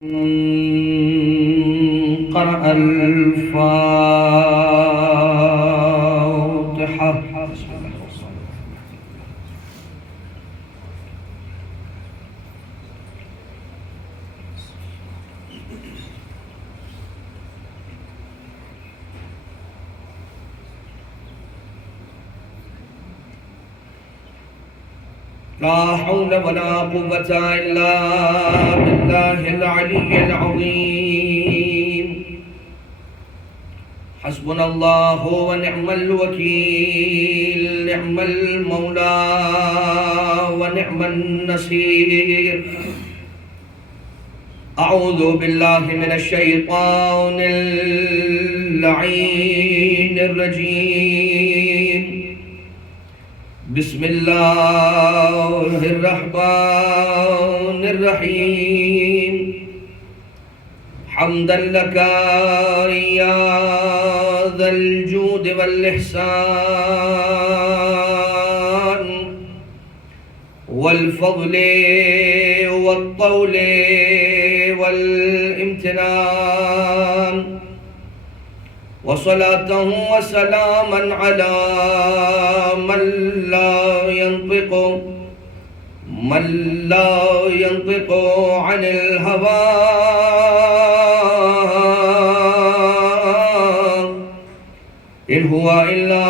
قرأ الفاتحة. لا حول ولا قوة إلا بالله العلي العظيم. حسبنا الله ونعم الوكيل، نعم المولى ونعم النصير. أعوذ بالله من الشيطان اللعين الرجيم. بسم الله الرحمن الرحيم. حمدا لك يا ذا الجود والإحسان والفضل والطول والامتنان، وصلاة وسلاما على من لا ينطق عن الهوى، إن هو إلا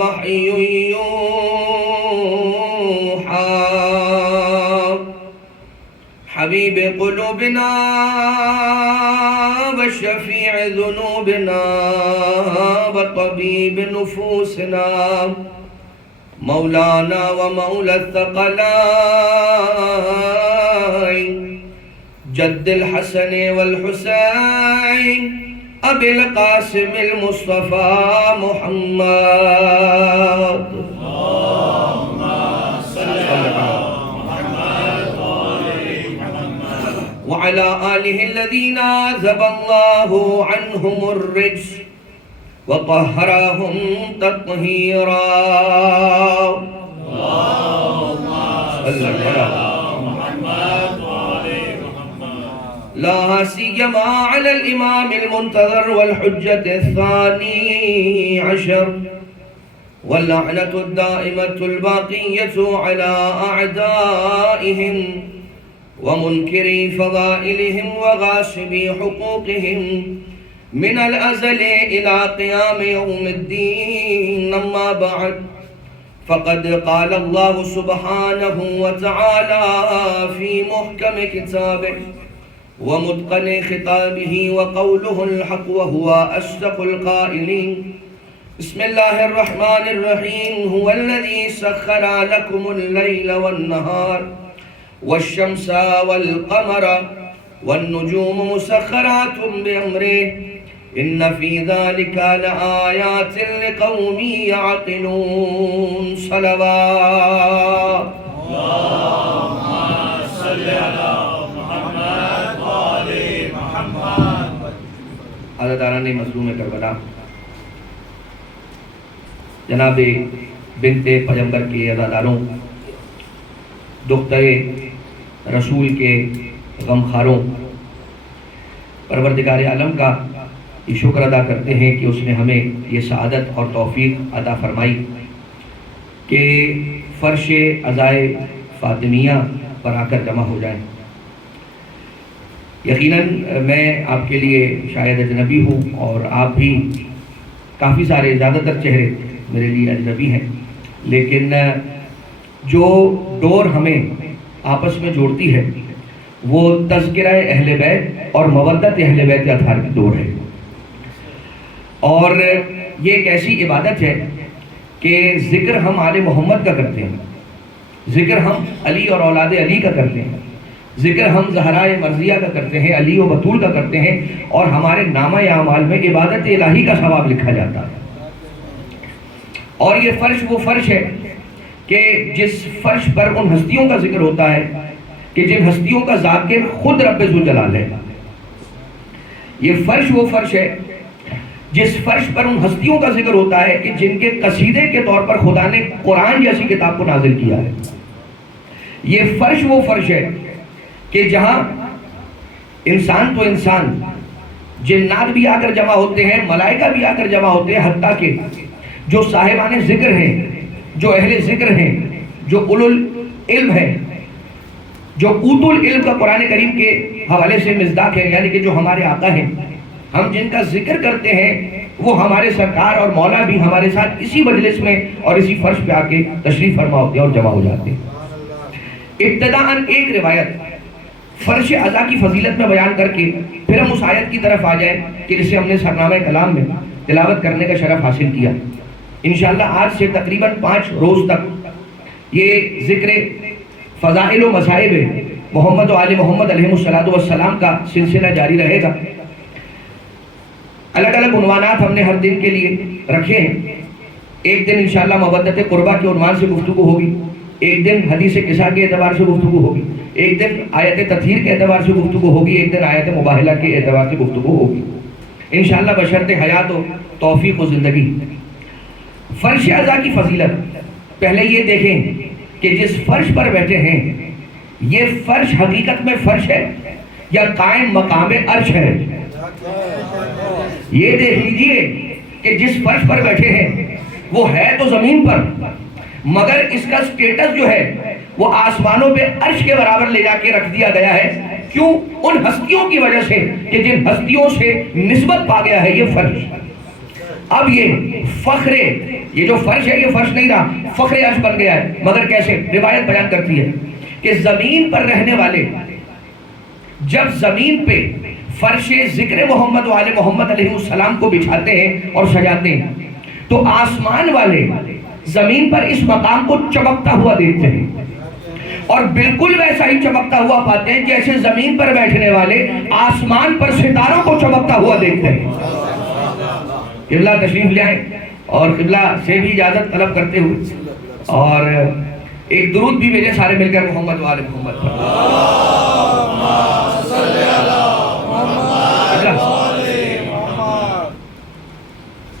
وحي يوحى. حبيب قلوبنا وشفيع ذنوبنا وطبيب نفوسنا، مولانا ومولى الثقلين، جد الحسن والحسين، أبي القاسم المصطفى محمد. اللهم صل على محمد وعلى آله الذين أذهب الله عنهم الرجس وطهرهم تطهيرا. اللهم صل على محمد وعلى محمد. لا سيما على الإمام المنتظر والحجة الثاني عشر، واللعنة الدائمة الباقية على أعدائهم ومنكري فضائلهم وغاصبي حقوقهم من الأزل إلى قيام يوم الدين. أما بعد، فقد قال الله سبحانه وتعالى في محكم كتابه ومتقن خطابه وقوله الحق وهو أصدق القائلين. بسم الله الرحمن الرحيم. هو الذي سخر لكم الليل والنهار والشمس والقمر والنجوم مسخرات بأمره، إن في ذلك لآيات لقوم يعقلون. صلوات. اللهم صل على محمد وآل محمد. عزاداران مظلوم کربلا، جناب بنت پیغمبر کے عزاداروں، دختر رسول کے غمخاروں، پروردگار عالم کا یہ شکر ادا کرتے ہیں کہ اس نے ہمیں یہ سعادت اور توفیق عطا فرمائی کہ فرش عزائے فاطمیہ پر آ کر جمع ہو جائیں۔ یقیناً میں آپ کے لیے شاید اجنبی ہوں، اور آپ بھی کافی سارے، زیادہ تر چہرے میرے لیے اجنبی ہیں، لیکن جو ڈور ہمیں آپس میں جوڑتی ہے وہ تذکرہ اہل بیت اور مودت اہل بیت اطہار کی ڈور ہے۔ اور یہ ایک ایسی عبادت ہے کہ ذکر ہم آل محمد کا کرتے ہیں، ذکر ہم علی اور اولاد علی کا کرتے ہیں، ذکر ہم زہرائے مرضیہ کا کرتے ہیں، علی و بطول کا کرتے ہیں، اور ہمارے نامہ اعمال میں عبادت الہی کا ثواب لکھا جاتا ہے۔ اور یہ فرش وہ فرش ہے کہ جس فرش پر ان ہستیوں کا ذکر ہوتا ہے کہ جن ہستیوں کا ذاکر خود رب ذوالجلال ہے۔ یہ فرش وہ فرش ہے جس فرش پر ان ہستیوں کا ذکر ہوتا ہے کہ جن کے قصیدے کے طور پر خدا نے قرآن جیسی کتاب کو نازل کیا ہے۔ یہ فرش وہ فرش ہے کہ جہاں انسان تو انسان، جنات بھی آ کر جمع ہوتے ہیں، ملائکہ بھی آ کر جمع ہوتے ہیں، حتیٰ کہ جو صاحبان ذکر ہیں، جو اہل ذکر ہیں، جو اولو العلم ہیں، جو اوتو العلم کا قرآن کریم کے حوالے سے مصداق ہے، یعنی کہ جو ہمارے آقا ہیں، ہم جن کا ذکر کرتے ہیں، وہ ہمارے سرکار اور مولا بھی ہمارے ساتھ اسی مجلس میں اور اسی فرش پہ آ کے تشریف فرما ہوتے ہیں اور جمع ہو جاتے ہیں۔ ابتداءً ایک روایت فرش عزا کی فضیلت میں بیان کر کے پھر ہم اس آیت کی طرف آ جائیں کہ جسے ہم نے سرنامہ کلام میں تلاوت کرنے کا شرف حاصل کیا۔ انشاءاللہ آج سے تقریباً 5 روز تک یہ ذکر فضائل و مصائب محمد و آل محمد علیہ السلام کا سلسلہ جاری رہے گا۔ الگ الگ عنوانات ہم نے ہر دن کے لیے رکھے ہیں۔ ایک دن انشاءاللہ مودت قربہ کے عنوان سے گفتگو ہوگی، ایک دن حدیث قصہ کے اعتبار سے گفتگو ہوگی، ایک دن آیت تطہیر کے اعتبار سے گفتگو ہوگی، ایک دن آیت مباہلہ کے اعتبار سے گفتگو ہوگی انشاءاللہ بشرط حیات و توفیق و زندگی۔ فرش عزا کی فضیلت، پہلے یہ دیکھیں کہ جس فرش پر بیٹھے ہیں یہ فرش حقیقت میں فرش ہے یا قائم مقام عرش ہے؟ یہ دیکھ لیجئے کہ جس فرش پر بیٹھے ہیں وہ ہے تو زمین پر، مگر اس کا سٹیٹس جو ہے وہ آسمانوں پہ عرش کے برابر لے جا کے رکھ دیا گیا ہے۔ کیوں؟ ان ہستیوں کی وجہ سے کہ جن ہستیوں سے نسبت پا گیا ہے یہ فرش۔ اب یہ فخر، یہ جو فرش ہے یہ فرش نہیں رہا، فخر عرش بن گیا ہے۔ مگر کیسے؟ روایت بیان کرتی ہے کہ زمین پر رہنے والے جب زمین پہ فرش ذکر محمد و آل محمد علیہ السلام کو بچھاتے ہیں اور سجاتے ہیں تو آسمان والے زمین پر اس مقام کو چمکتا ہوا دیکھتے ہیں، اور بالکل ویسا ہی چمکتا ہوا پاتے ہیں جیسے زمین پر بیٹھنے والے آسمان پر ستاروں کو چمکتا ہوا دیکھتے ہیں۔ قبلہ تشریف لے آئیں اور قبلہ سے بھی اجازت طلب کرتے ہوئے اور ایک درود بھی میرے سارے مل کر محمد و آل محمد پر۔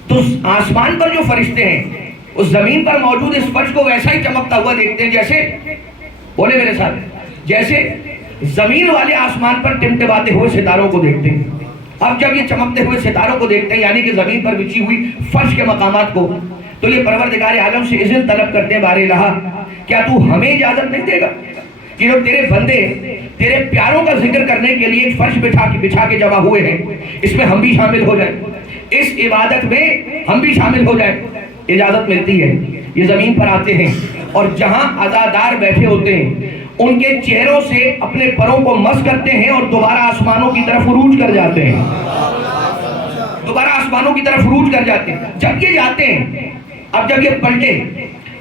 تو آسمان پر جو فرشتے ہیں اس زمین پر موجود اس فرش کو ویسا ہی چمکتا ہوا دیکھتے ہیں جیسے، بولے میرے ساتھ، جیسے زمین والے آسمان پر ٹمٹماتے ہوئے ستاروں کو دیکھتے ہیں۔ اب جب یہ چمکتے ہوئے ستاروں کو دیکھتے ہیں یعنی کہ زمین پر بچھی ہوئی فرش کے مقامات کو، تو یہ پروردگار عالم سے اذن طلب کرتے ہیں، بار الہ کیا تو ہمیں اجازت نہیں دے گا کہ جو تیرے بندے تیرے پیاروں کا ذکر کرنے کے لیے ایک فرش بچھا کے جمع ہوئے ہیں اس میں ہم بھی شامل ہو جائیں، اس عبادت میں ہم بھی شامل ہو جائیں؟ اجازت ملتی ہے، یہ زمین پر آتے ہیں اور جہاں عزادار بیٹھے ہوتے ہیں ان کے چہروں سے اپنے پروں کو مس کرتے ہیں اور دوبارہ آسمانوں کی طرف عروج کر جاتے ہیں، دوبارہ آسمانوں کی طرف عروج کر جاتے ہیں۔ جب یہ جاتے ہیں، اب جب یہ پلٹے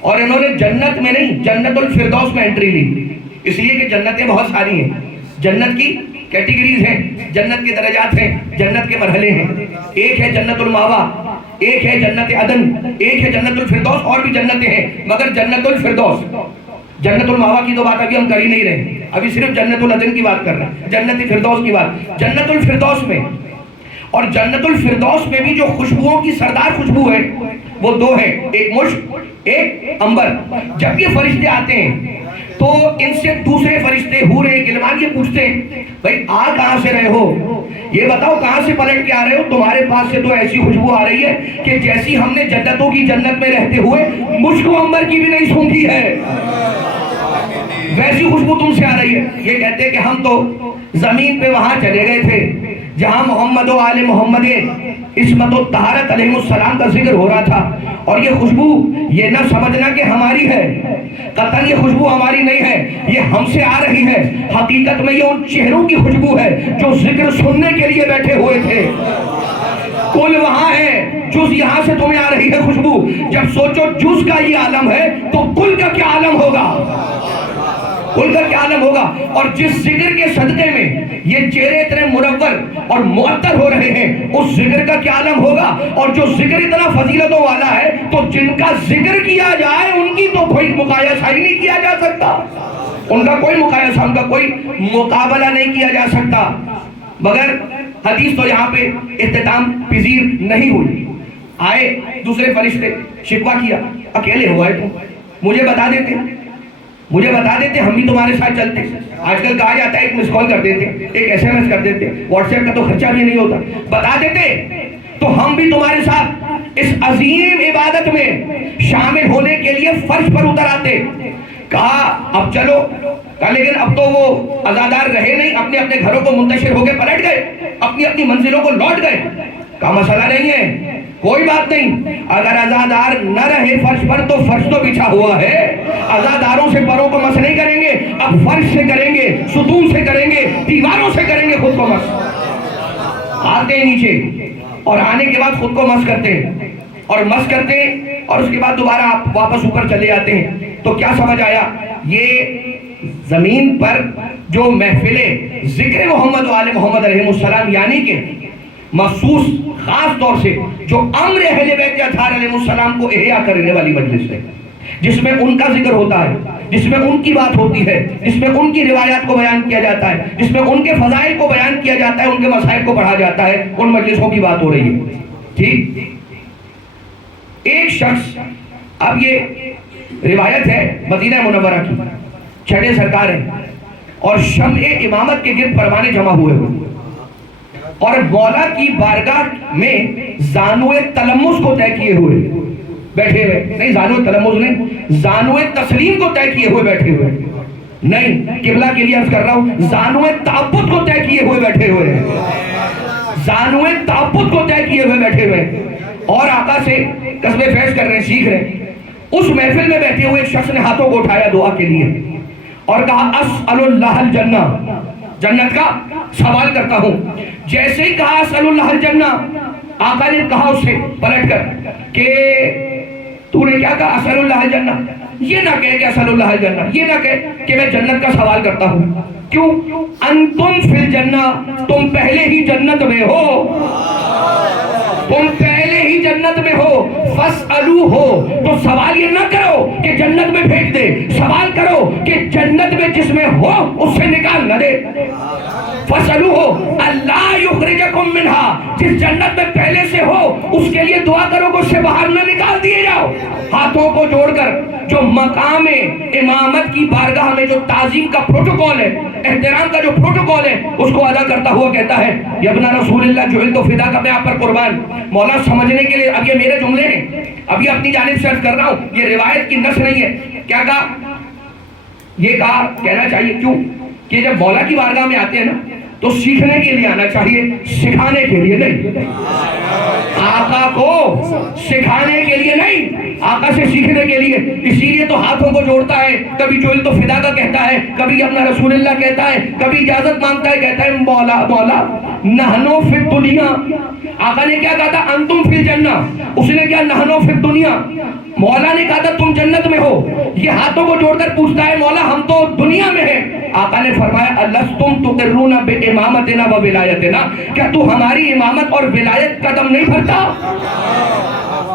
اور انہوں نے جنت میں نہیں جنت الفردوس میں انٹری لی، اس لیے کہ جنتیں بہت ساری ہیں، جنت کی کیٹیگریز ہیں، جنت کے درجات ہیں، جنت کے مرحلے ہیں۔ ایک ہے جنت الماوا، ایک ہے جنت عدن، ایک ہے جنت الفردوس، اور بھی جنتیں ہیں، مگر جنت الفردوس، جنت الماوا کی تو بات ابھی ہم کر ہی نہیں رہے، ابھی صرف جنت العدن کی بات کر رہے ہیں، جنت الفردوس کی بات۔ جنت الفردوس میں اور جنت الفردوس میں بھی جو خوشبوؤں کی سردار خوشبو ہے وہ 2 ہیں، ایک مشک، ایک عنبر۔ جب یہ فرشتے آتے ہیں تو ان سے دوسرے فرشتے حور غلمان یہ پوچھتے ہیں بھائی آ کہاں سے رہے ہو، یہ بتاؤ کہاں سے پلٹ کے آ رہے ہو، تمہارے پاس سے تو ایسی خوشبو آ رہی ہے کہ جیسی ہم نے جنتوں کی جنت میں رہتے ہوئے مشک و عنبر کی بھی نہیں سونگھی ہے، ویسی خوشبو تم سے آ رہی ہے۔ یہ کہتے ہیں کہ ہم تو زمین پہ وہاں چلے گئے تھے جہاں محمد و آل محمد عصمت و طہارت علیہ السلام کا ذکر ہو رہا تھا، اور یہ خوشبو یہ نہ سمجھنا کہ ہماری ہے، قطعاً یہ خوشبو ہماری نہیں ہے، یہ ہم سے آ رہی ہے، حقیقت میں یہ ان چہروں کی خوشبو ہے جو ذکر سننے کے لیے بیٹھے ہوئے تھے۔ کل وہاں ہے، جز یہاں سے تمہیں آ رہی ہے خوشبو۔ جب سوچو جز کا یہ عالم ہے تو کل کا کیا عالم ہوگا، کل کا کیا عالم ہوگا۔ اور جس ذکر کے صدقے میں یہ چہرے اتنے منور اور معطر ہو رہے ہیں اس ذکر کا کیا عالم ہوگا۔ اور جو ذکر اتنا فضیلتوں والا ہے تو جن کا ذکر کیا جائے ان کی تو کوئی مقایسہ ہی نہیں کیا جا سکتا، ان کا کوئی مقایسہ، ان کا کوئی مقابلہ نہیں کیا جا سکتا۔ مگر حدیث تو یہاں پہ اختتام پذیر نہیں ہوئی۔ آئے دوسرے فرشتے، شکوہ کیا، اکیلے ہو گئے تم، مجھے بتا دیتے ہم بھی تمہارے ساتھ چلتے۔ آج کل کہا جاتا ہے ایک مس کال کر دیتے, ایک ایس ایم ایس کر دیتے, واٹس ایپ کا تو خرچہ بھی نہیں ہوتا, بتا دیتے تو ہم بھی تمہارے ساتھ اس عظیم عبادت میں شامل ہونے کے لیے فرش پر اتر آتے. کہا اب چلو, لیکن اب تو وہ عزادار رہے نہیں, اپنے اپنے گھروں کو منتشر ہو کے پلٹ گئے, اپنی اپنی منزلوں کو لوٹ گئے. کہا مسئلہ نہیں ہے, کوئی بات نہیں, اگر عزادار نہ رہے فرش پر تو فرش تو بچھا ہوا ہے, عزاداروں سے پروں کو مس نہیں کریں گے, اب فرش سے کریں گے, ستون سے کریں گے, دیواروں سے کریں گے خود کو مس. آتے ہیں نیچے اور آنے کے بعد خود کو مس کرتے ہیں اور مس کرتے ہیں اور اس کے بعد دوبارہ آپ واپس اوپر چلے جاتے ہیں. تو کیا سمجھ آیا؟ یہ زمین پر جو محفلیں ذکر محمد و آل محمد علیہ السلام یعنی کہ مخصوص خاص طور سے جو امر اہل بیت اطہار علیہ السلام کو احیا کرنے والی مجلس ہے, جس میں ان کا ذکر ہوتا ہے, جس میں ان کی بات ہوتی ہے, جس میں ان کی روایات کو بیان کیا جاتا ہے, جس میں ان کے فضائل کو بیان کیا جاتا ہے, ان کے مسائل کو پڑھا جاتا ہے, ان مجلسوں کی بات ہو رہی ہے. ٹھیک, ایک شخص, اب یہ روایت ہے مدینہ منورہ کی, چھٹے سرکار ہیں اور شمع امامت کے گرد پروانے جمع ہوئے اور مولا کی بارگاہ میں زانوِ تلمس کو طے کیے ہوئے بیٹھے ہوئے, نہیں زانوِ تلمس نہیں, زانوِ تسلیم کو طے کیے ہوئے بیٹھے ہوئے, نہیں قبلہ کے لیے عرض کر رہا ہوں, زانوِ تعبد کو طے کیے ہوئے بیٹھے ہوئے ہیں, زانوِ تعبد کو طے کیے ہوئے بیٹھے ہوئے اور آقا سے قصب فیض کر رہے ہیں, سیکھ رہے ہیں. اس محفل میں بیٹھے ہوئے ایک شخص نے ہاتھوں کو اٹھایا دعا کے لیے اور کہا اسأل اللہ الجنہ, جنت کا سوال کرتا ہوں. جیسے ہی کہا اسأل اللہ الجنہ, آقا نے کہا اس سے پلٹ کر کہ تو نے کیا کہا؟ اسأل اللہ الجنہ. یہ نہ کہے کہ اسأل اللہ الجنہ, یہ نہ کہے کہ میں جنت کا سوال کرتا ہوں. کیوں؟ انتم فی الجنہ, تم پہلے ہی جنت میں ہو, تم پہلے ہی جنت میں ہو. فاسألو ہو, تو سوال یہ نہ کرو کہ جنت میں پھینک دے, سوال کرو کہ جنت میں جس میں ہو اس سے نکال نہ دے. فاسألو ہو اللہ یخرجکم منہا, جس جنت میں پہلے سے ہو اس کے لیے دعا کرو کہ اس سے باہر نہ نکال دیے جاؤ. ہاتھوں کو جوڑ کر جو مقام امامت کی بارگاہ میں جو تعظیم کا پروٹوکول ہے, احترام کا جو پروٹوکول ہے, اس کو ادا کرتا ہوا کہتا ہے یا ابن رسول اللہ جعلت فدا کا, میں آپ پر قربان. مولا سمجھنے کے لیے, اب یہ میرے جملے ہیں, اب یہ اپنی جانب سے عرض کر رہا ہوں, یہ روایت کی نص نہیں ہے. کیا کہا؟ یہ کہا, کہنا چاہیے کیوں کہ جب مولا کی بارگاہ میں آتے ہیں نا تو سیکھنے کے لیے آنا چاہیے, سکھانے کے لیے نہیں. آقا کو سکھانے کے لیے نہیں, آقا سے سیکھنے کے لیے. اسی لیے تو ہاتھوں کو جوڑتا ہے, کبھی جوئل تو فدا کا کہتا ہے, کبھی اپنا رسول اللہ کہتا ہے, کبھی اجازت مانگتا ہے, کہتا ہے مولا مولا نحنو فی الدنیا. آقا نے کیا کہا تھا؟ انتم فی الجنہ, اس نے کیا نحنو فی الدنیا. مولا نے کہا تھا تم جنت میں ہو, یہ ہاتھوں کو جوڑ کر پوچھتا ہے مولا ہم تو دنیا میں ہیں. آقا نے فرمایا الستم تقرون بامامتنا و ولایتنا, کیا تو ہماری امامت اور ولایت قدم نہیں بھرتا؟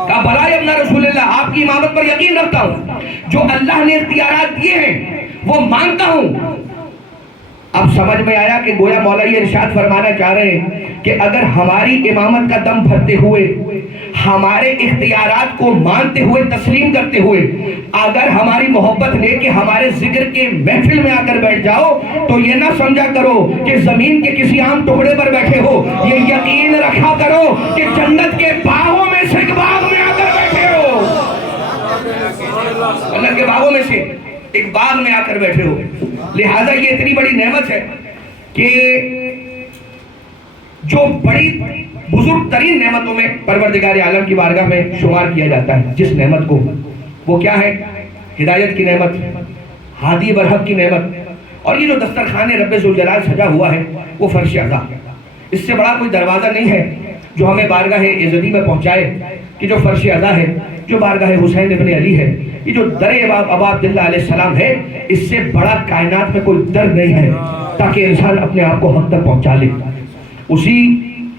کہا بلا یا ابن رسول اللہ, آپ کی امامت پر یقین رکھتا ہوں, جو اللہ نے اختیارات دیے ہیں وہ مانتا ہوں. اب سمجھ میں آیا کہ گویا مولا یہ ارشاد فرمانا چاہ رہے ہیں کہ اگر ہماری امامت کا دم بھرتے ہوئے, ہمارے اختیارات کو مانتے ہوئے, تسلیم کرتے ہوئے, اگر ہماری محبت لے کے ہمارے ذکر کے محفل میں آ کر بیٹھ جاؤ تو یہ نہ سمجھا کرو کہ زمین کے کسی عام ٹکڑے پر بیٹھے ہو, یہ یقین رکھا کرو کہ جنت کے باغوں میں سے ایک باغ میں آ کر بیٹھے ہو, اللہ کے باغوں میں سے ایک باغ میں آ کر بیٹھے ہو. لہذا یہ اتنی بڑی نعمت ہے کہ جو بڑی بزرگ ترین نعمتوں میں پروردگار عالم کی بارگاہ میں شمار کیا جاتا ہے. جس نعمت کو, وہ کیا ہے؟ ہدایت کی نعمت, ہادی برحق کی نعمت. اور یہ جو دسترخوان رب ذوالجلال سجا ہوا ہے وہ فرش عطا. اس سے بڑا کوئی دروازہ نہیں ہے جو ہمیں بارگاہ عزتی میں پہنچائے کہ جو فرش عطا ہے, جو بارگاہ حسین ابن علی ہے, یہ جو در ابا عبداللہ علیہ السلام ہے, اس سے بڑا کائنات میں کوئی در نہیں ہے تاکہ انسان اپنے آپ کو حق تک پہنچا لے. اسی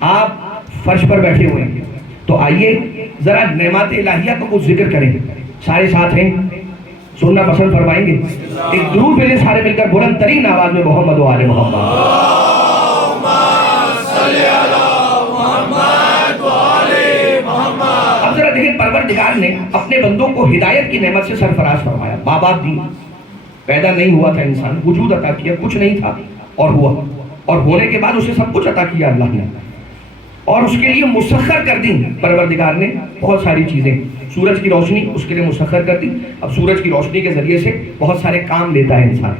آپ فرش پر بیٹھے ہوئے ہیں, تو آئیے ذرا نعمات الہیہ کو کچھ ذکر کریں. سارے ساتھ ہیں, سننا پسند فرمائیں گے؟ ایک درود بھیجیں سارے مل کر بلند ترین آواز میں, محمد و آل محمد. اب ذرا دیکھیں, پروردگار نے اپنے بندوں کو ہدایت کی نعمت سے سرفراز فرمایا, ماں باپ دی, پیدا نہیں ہوا تھا انسان، وجود عطا کیا، کچھ نہیں تھا اور ہوا، اور ہونے کے بعد اسے سب کچھ عطا کیا اللہ نے، اور اس کے لیے مسخر کر دی پروردگار نے بہت ساری چیزیں. سورج کی روشنی اس کے لیے مسخر کر دی. اب سورج کی روشنی کے ذریعے سے بہت سارے کام لیتا ہے انسان.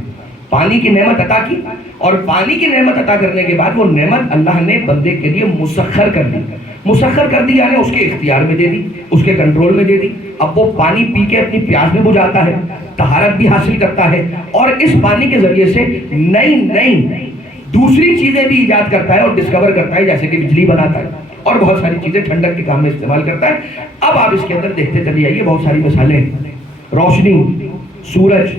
پانی کی نعمت عطا کی، اور پانی کی نعمت عطا کرنے کے بعد وہ نعمت اللہ نے بندے کے لیے مسخر کر دی. مسخر کر دی یعنی اس کے اختیار میں دے دی، اس کے کنٹرول میں دے دی. اب وہ پانی پی کے اپنی پیاس بھی بجھاتا ہے، طہارت بھی حاصل کرتا ہے، اور اس پانی کے ذریعے سے نئی نئی دوسری چیزیں بھی ایجاد کرتا ہے اور ڈسکور کرتا ہے، جیسے کہ بجلی بناتا ہے اور بہت ساری چیزیں ٹھنڈک کے کام میں استعمال کرتا ہے. اب آپ اس کے اندر دیکھتے چلی آئیے بہت ساری مثالیں ہیں. روشنی، سورج،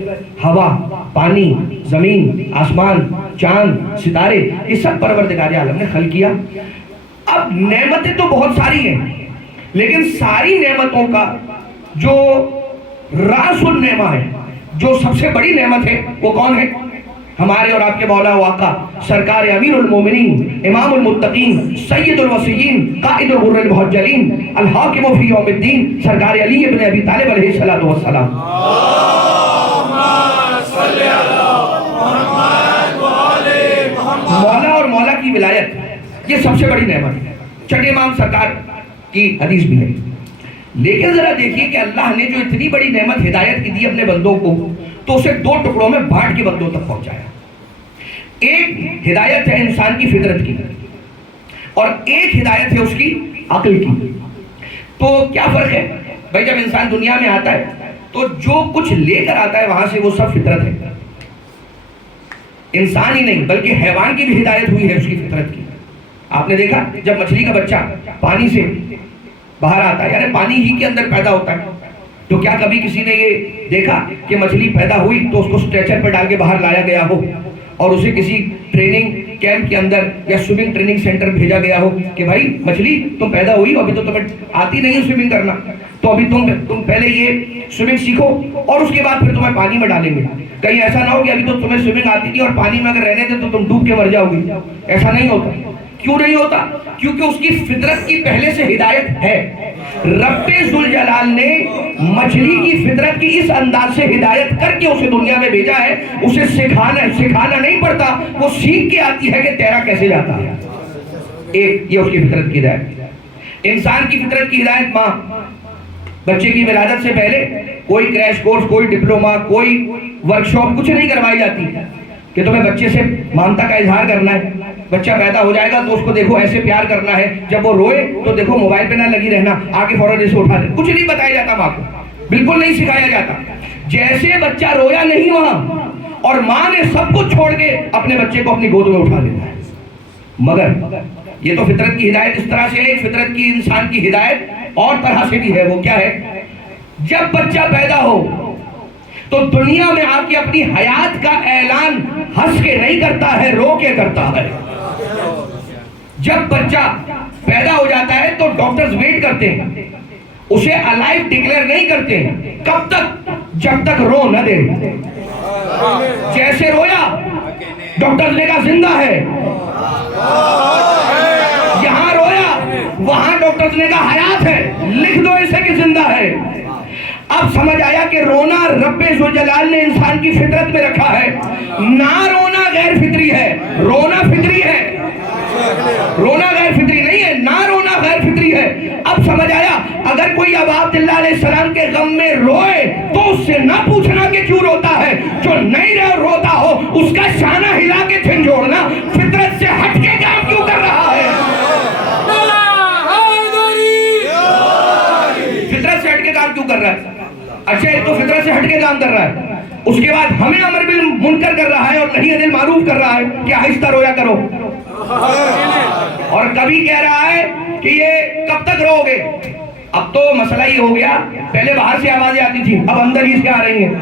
ہوا، پانی، زمین، آسمان، چاند، ستارے، یہ سب پروردگار عالم نے خلق کیا. اب نعمتیں تو بہت ساری ہیں، لیکن ساری نعمتوں کا جو راس النعمہ ہے، جو سب سے بڑی نعمت ہے، وہ کون ہے؟ ہمارے اور آپ کے مولا و آقا سرکار امیر المومنین، امام المتقین، سید الوصیین، قائد الغر المحجلین، الحاکم فی یوم الدین، سرکار علی ابن ابی طالب علیہ الصلوۃ والسلام. مولا اور مولا کی ولایت یہ سب سے بڑی نعمت ہے. چھٹے امام سرکار کی حدیث بھی ہے. لیکن ذرا دیکھیے کہ اللہ نے جو اتنی بڑی نعمت ہدایت کی دی اپنے بندوں کو، تو اسے دو ٹکڑوں میں بانٹ کے بندوں تک پہنچایا. ایک ہدایت ہے انسان کی فطرت کی، اور ایک ہدایت ہے اس کی عقل کی. تو کیا فرق ہے بھائی؟ جب انسان دنیا میں آتا ہے تو جو کچھ لے کر آتا ہے وہاں سے وہ سب فطرت ہے. انسان ہی نہیں بلکہ حیوان کی بھی ہدایت ہوئی ہے اس کی فطرت کی. آپ نے دیکھا جب مچھلی کا بچہ پانی سے باہر آتا ہے، یعنی پانی ہی کے اندر پیدا ہوتا ہے، تو کیا کبھی کسی نے یہ دیکھا کہ مچھلی پیدا ہوئی تو اس کو اسٹریچر پہ ڈال کے باہر لایا گیا ہو اور اسے کسی ٹریننگ کیمپ کے اندر یا سوئمنگ ٹریننگ سینٹر بھیجا گیا ہو کہ بھائی مچھلی تم پیدا ہوئی، ابھی تو تمہیں آتی نہیں سوئمنگ کرنا، تو ابھی تم پہلے یہ سوئمنگ سیکھو اور اس کے بعد پھر تمہیں پانی میں ڈالیں گے. کہیں ایسا نہ ہو کہ ابھی تو تمہیں سوئمنگ آتی نہیں اور پانی میں اگر رہنے دے تو تم ڈوب کے مر جاؤ گی. ایسا نہیں ہوتا. کیوں نہیں ہوتا؟ کیونکہ اس کی فطرت کی پہلے سے ہدایت ہے. رب ذوالجلال نے مچھلی کی فطرت کی اس انداز سے ہدایت کر کے اسے دنیا میں بھیجا ہے. اسے سکھانا نہیں پڑتا، وہ سیکھ کے آتی ہے کہ تیرا کیسے جاتا ہے. ایک یہ اس کی فطرت کی ہدایت. انسان کی فطرت کی ہدایت ماں بچے کی ولادت سے پہلے کوئی کریش کورس، کوئی ڈپلوما، کوئی ورکشاپ کچھ نہیں کروائی جاتی کہ تمہیں بچے سے ممتا کا اظہار کرنا ہے. بچہ پیدا ہو جائے گا تو اس کو دیکھو ایسے پیار کرنا ہے، جب وہ روئے تو دیکھو موبائل پہ نہ لگی رہنا، آگے فوراً اسے اٹھا لے. کچھ نہیں بتایا جاتا ماں کو، بالکل نہیں سکھایا جاتا. جیسے بچہ رویا نہیں وہاں، اور ماں نے سب کچھ چھوڑ کے اپنے بچے کو اپنی گود میں اٹھا لینا ہے. مگر یہ تو فطرت کی ہدایت اس طرح سے ہے. فطرت کی انسان کی ہدایت اور طرح سے بھی ہے. وہ کیا ہے؟ جب بچہ پیدا ہو تو دنیا میں آ کے اپنی حیات کا اعلان ہنس کے نہیں کرتا ہے، رو کے کرتا ہے. جب بچہ پیدا ہو جاتا ہے تو ڈاکٹرز ویٹ کرتے ہیں، اسے الائیو ڈکلیئر نہیں کرتے. کب تک؟ جب تک رو نہ دے. جیسے رویا ڈاکٹرز نے کہا زندہ ہے، یہاں رویا وہاں ڈاکٹرز نے کہا حیات ہے، لکھ دو اسے کہ زندہ ہے. اب سمجھ آیا کہ رونا رب ذوالجلال نے انسان کی فطرت میں رکھا ہے. نہ رونا غیر فطری ہے، رونا فطری ہے. رونا غیر فطری نہیں ہے، نہ رونا غیر فطری ہے. اب سمجھ آیا اگر کوئی ابا عبداللہ علیہ السلام کے غم میں روئے تو اس سے نہ پوچھنا کہ کیوں روتا ہے. جو نہیں روتا ہو اس کا شانہ ہلا کے جھنجھوڑنا. فطرت سے ہٹ کے کام کیوں کر رہا ہے؟ فطرت سے ہٹ کے کام کیوں کر رہا ہے؟ اچھا ایک تو فطرت سے ہٹ کے کام کر رہا ہے، اس کے بعد ہمیں امر بالمنکر کر رہا ہے اور نہیں انل معروف کر رہا ہے کہ آہستہ رویا کرو، اور کبھی کہہ رہا ہے کہ یہ کب تک رو گے. اب تو مسئلہ یہ ہو گیا، پہلے باہر سے آوازیں آتی تھی، اب اندر ہی سے آ رہی ہیں.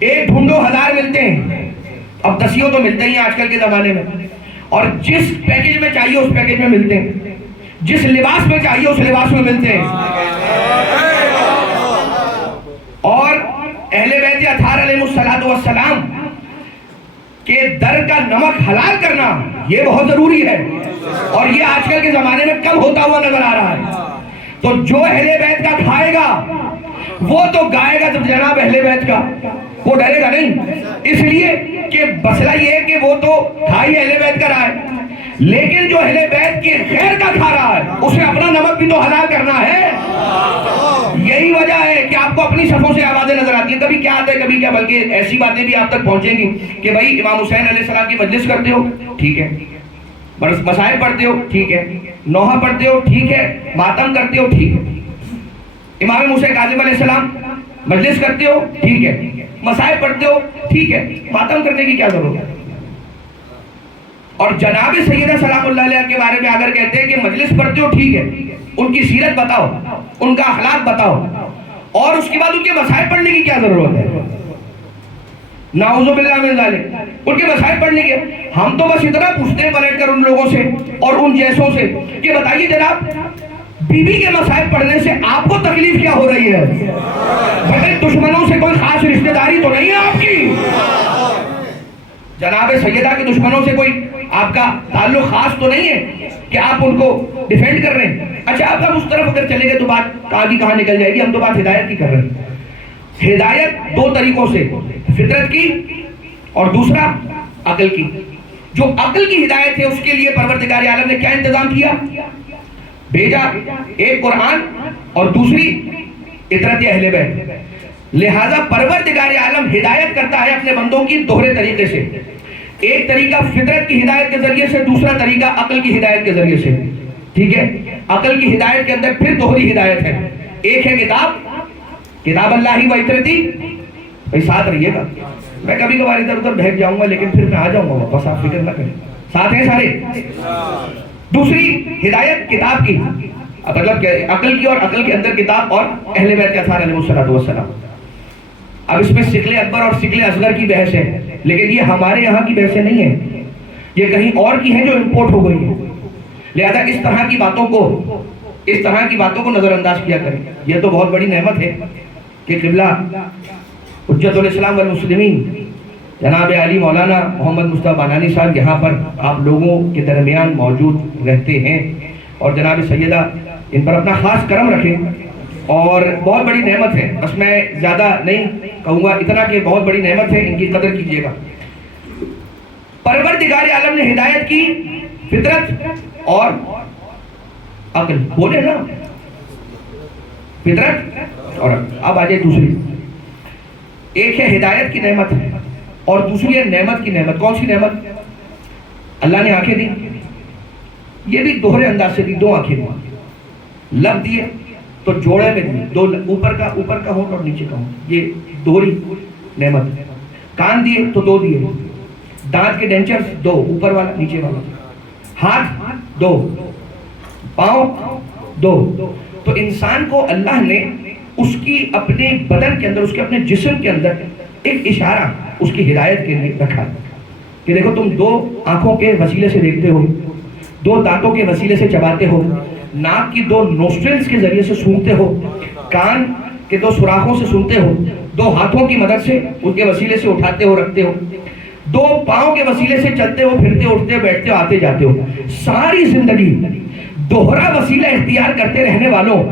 ایک ڈھونڈو ہزار ملتے ہیں، اب دسیوں تو ملتے ہی آج کل کے زمانے میں، اور جس پیکج میں چاہیے اس پیکج میں ملتے ہیں، جس لباس میں چاہیے اس لباس میں ملتے ہیں. اور اہل بیت اطہار علیہ السلام کے در کا نمک حلال کرنا یہ بہت ضروری ہے، اور یہ آج کل کے زمانے میں کم ہوتا ہوا نظر آ رہا ہے. تو جو اہل بیت کا کھائے گا وہ تو گائے گا جب جناب اہل بیت کا. وہ ڈرے گا نہیں، اس لیے کہ مسئلہ یہ ہے کہ وہ تو کھا ہی اہل بیت کا رہا ہے، لیکن جو اہل بیت کی غیر کا کھا رہا ہے اسے اپنا نمک بھی تو حلال کرنا ہے۔ یہی وجہ ہے کہ آپ کو اپنی صفوں سے آوازیں نظر آتی ہیں، کبھی کیا آتا ہے کبھی کیا، بلکہ ایسی باتیں بھی آپ تک پہنچیں گی کہ بھائی امام حسین علیہ السلام کی مجلس کرتے ہو، ٹھیک ہے، مسائل پڑھتے ہو، ٹھیک ہے، نوحہ پڑھتے ہو، ٹھیک ہے، ماتم کرتے ہو، ٹھیک ہے، امام موسیٰ کاظم علیہ السلام مجلس کرتے ہو، ٹھیک ہے، مسائل پڑھتے ہو، ٹھیک ہے، ماتم کرنے کی کیا ضرورت ہے؟ اور جناب سیدہ سلام اللہ علیہ کے بارے میں اگر کہتے ہیں کہ مجلس پڑھتے ہو، ٹھیک ہے، ان کی سیرت بتاؤ، ان کا اخلاق بتاؤ، اور اس کے بعد ان کے مسائل پڑھنے کی کیا ضرورت ہے؟ نعوذ باللہ من ذالک، ان کے مسائل پڑھنے کے، ہم تو بس اتنا پوچھتے ہیں بیٹھ کر ان لوگوں سے اور ان جیسوں سے کہ بتائیے جناب بی بی کے مسائل پڑھنے سے آپ کو تکلیف کیا ہو رہی ہے؟ بھائی دشمنوں سے کوئی خاص رشتہ داری تو نہیں ہے آپ کی؟ جناب سیدہ کے دشمنوں سے کوئی آپ کا تعلق خاص تو نہیں ہے کہ آپ ان کو ڈیفینڈ کر رہے ہیں؟ اچھا آپ اس طرف اگر چلے گئے تو بات کہاں نکل جائے گی، ہم تو بات ہدایت کی کر رہے ہیں۔ ہدایت دو طریقوں سے، فطرت کی اور دوسرا عقل کی۔ جو عقل کی ہدایت ہے اس کے لیے پروردگار عالم نے کیا انتظام کیا؟ بھیجا ایک قرآن اور دوسری اطرت اہل بیت۔ لہذا پروردگار عالم ہدایت کرتا ہے اپنے بندوں کی دوہرے طریقے سے، ایک طریقہ فطرت کی ہدایت کے ذریعے سے، دوسرا طریقہ عقل کی ہدایت کے ذریعے سے، ٹھیک ہے؟ عقل کی ہدایت کے اندر پھر دوہری ہدایت ہے، ایک ہے کتاب اللہ و اطرتی، بھائی ساتھ رہیے گا، میں کبھی کبھار ادھر ادھر بہک جاؤں گا لیکن پھر میں آ جاؤں گا واپس، آپ فکر نہ کریں، ساتھ ہیں سارے۔ دوسری ہدایت کتاب کی، مطلب عقل کی، اور عقل کے اندر کتاب اور اہل بیت کے اثار علیہ السلام۔ اب اس میں ثقل اکبر اور ثقل اصغر کی بحث ہے، لیکن یہ ہمارے یہاں کی بحثیں نہیں ہیں، یہ کہیں اور کی ہیں جو امپورٹ ہو گئی ہیں۔ لہذا اس طرح کی باتوں کو نظر انداز کیا کریں۔ یہ تو بہت بڑی نعمت ہے کہ قبلہ حجت الاسلام والمسلمین جناب علی مولانا محمد مصطفیٰ بانانی صاحب یہاں پر آپ لوگوں کے درمیان موجود رہتے ہیں، اور جناب سیدہ ان پر اپنا خاص کرم رکھیں، اور بہت بڑی نعمت ہے، بس میں زیادہ نہیں کہوں گا، اتنا کہ بہت بڑی نعمت ہے، ان کی قدر کیجیے گا۔ پروردگار عالم نے ہدایت کی فطرت اور عقل، بولے نا، فطرت اور عقل۔ اب آ جائے دوسری، ایک ہے ہدایت کی نعمت اور دوسری ہے نعمت کی نعمت۔ کون سی نعمت؟ اللہ نے آنکھیں دی، یہ بھی دوہرے انداز سے دی، دو آنکھیں دی، لب دیے تو جوڑے میں دی، دو، اوپر کا ہونٹ اور نیچے کا ہونٹ، یہ دوہری نعمت۔ کان دیے تو دو دیے، دانت کے ڈینچرز دو، اوپر والا نیچے والا، ہاتھ دو، پاؤں دو۔ تو انسان کو اللہ نے اس کی اپنے بدن کے اندر، اس کے اپنے جسم کے اندر ایک اشارہ اس کی ہدایت کے لیے رکھا کہ دیکھو تم دو آنکھوں کے وسیلے سے دیکھتے ہو، دو دانتوں کے وسیلے سے چباتے ہو، ناک کی دو نوسٹرلز کے ذریعے سے سونگتے ہو، کان کے دو سوراخوں سے سنتے ہو، دو ہاتھوں کی مدد سے ان کے وسیلے سے اٹھاتے ہو رکھتے ہو، دو پاؤں کے وسیلے سے چلتے ہو، پھرتے اٹھتے بیٹھتے ہو، آتے جاتے ہو، ساری زندگی دوہرا وسیلہ اختیار کرتے رہنے والوں،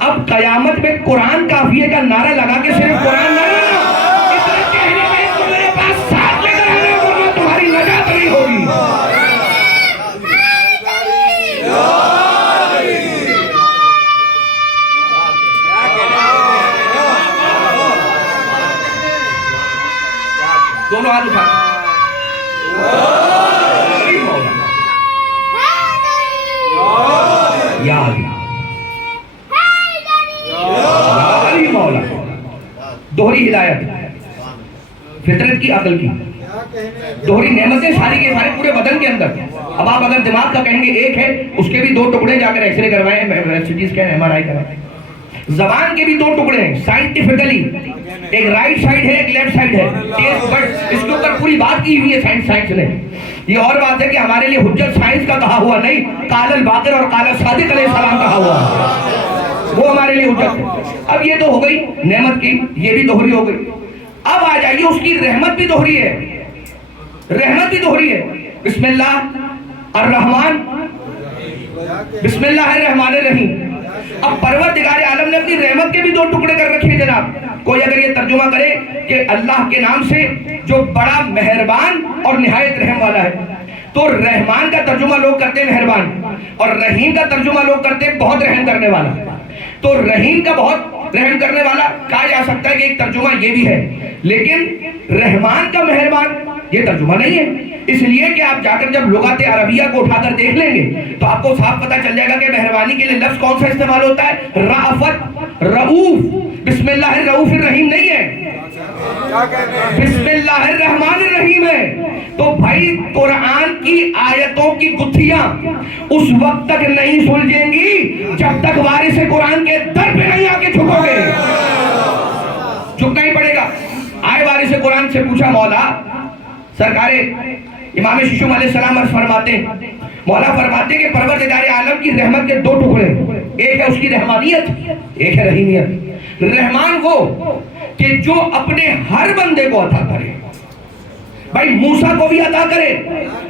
اب قیامت میں قرآن کافیہ کا نعرہ لگا کے صرف قرآن نہ اتنا کہنے میں تو میرے پاس ساتھ لے کر آنے ورنہ تمہاری نجات نہیں ہوگی۔ دونوں ہاتھ اٹھا یا علی مولا، دوہری ہدایت، فطرت کی، عقل کی، دوہری نعمتیں ساری کے سارے پورے بدن کے اندر۔ اب آپ اگر دماغ کا کہیں گے ایک ہے، اس کے بھی دو ٹکڑے، جا کر ایکس رے کروائیں، سٹی اسکین، MRI کروائیں۔ زبان کے بھی دو ٹکڑے ہیں سائنٹیفکلی، ایک رائٹ سائڈ ہے، ایک لیفٹ سائڈ ہے، اس کے اوپر پوری بات کی ہوئی ہے سائنس نے۔ یہ اور بات ہے کہ ہمارے لیے حجت سائنس کا کہا ہوا نہیں، قال الباقر اور قال صادق علیہ السلام کہا ہوا، وہ ہمارے لیے حجت ہے۔ اب یہ تو ہو گئی نعمت کی، یہ بھی دوہری ہو گئی۔ اب آ جائیے اس کی رحمت بھی دوہری ہے، رحمت بھی دوہری ہے۔ بسم اللہ الرحمن، بسم اللہ الرحمن الرحیم۔ اب پروردگار عالم نے اپنی رحمت کے بھی دو ٹکڑے کر رکھے جناب، کوئی اگر یہ ترجمہ کرے کہ اللہ کے نام سے جو بڑا مہربان اور نہایت رحم والا ہے، تو رحمان کا ترجمہ لوگ کرتے ہیں مہربان، اور رحیم کا ترجمہ لوگ کرتے ہیں بہت رحم کرنے والا. تو رحیم کا بہت رحم کرنے والا کہا جا سکتا ہے کہ ایک ترجمہ یہ بھی ہے، لیکن رحمان کا مہربان یہ ترجمہ نہیں ہے. اس لیے کہ آپ جا کر جب لغت عربیہ کو اٹھا کر دیکھ لیں گے تو آپ کو صاف پتہ چل جائے گا کہ مہربانی کے لیے لفظ کون سا استعمال ہوتا ہے؟ رأفت، رؤوف. بسم اللہ الرؤوف الرحیم نہیں ہے، بسم اللہ الرحمن الرحیم ہے. تو بھائی قرآن کی آیتوں کی گتھیاں اس وقت تک نہیں سلجھیں گی جب تک وارث قرآن کے در پہ نہیں آ کے جھکو گے. جھکنا ہی پڑے گا. آئے وارث قرآن سے پوچھا، مولا سرکار امام ششم علیہ السلام عرض فرماتے ہیں، مولا فرماتے ہیں کہ پروردگار عالم کی رحمت کے دو ٹکڑے، ایک ہے اس کی رحمانیت، ایک ہے رحیمیت. رحمان وہ کہ جو اپنے ہر بندے کو عطا کرے. بھائی موسیٰ کو بھی عطا کرے،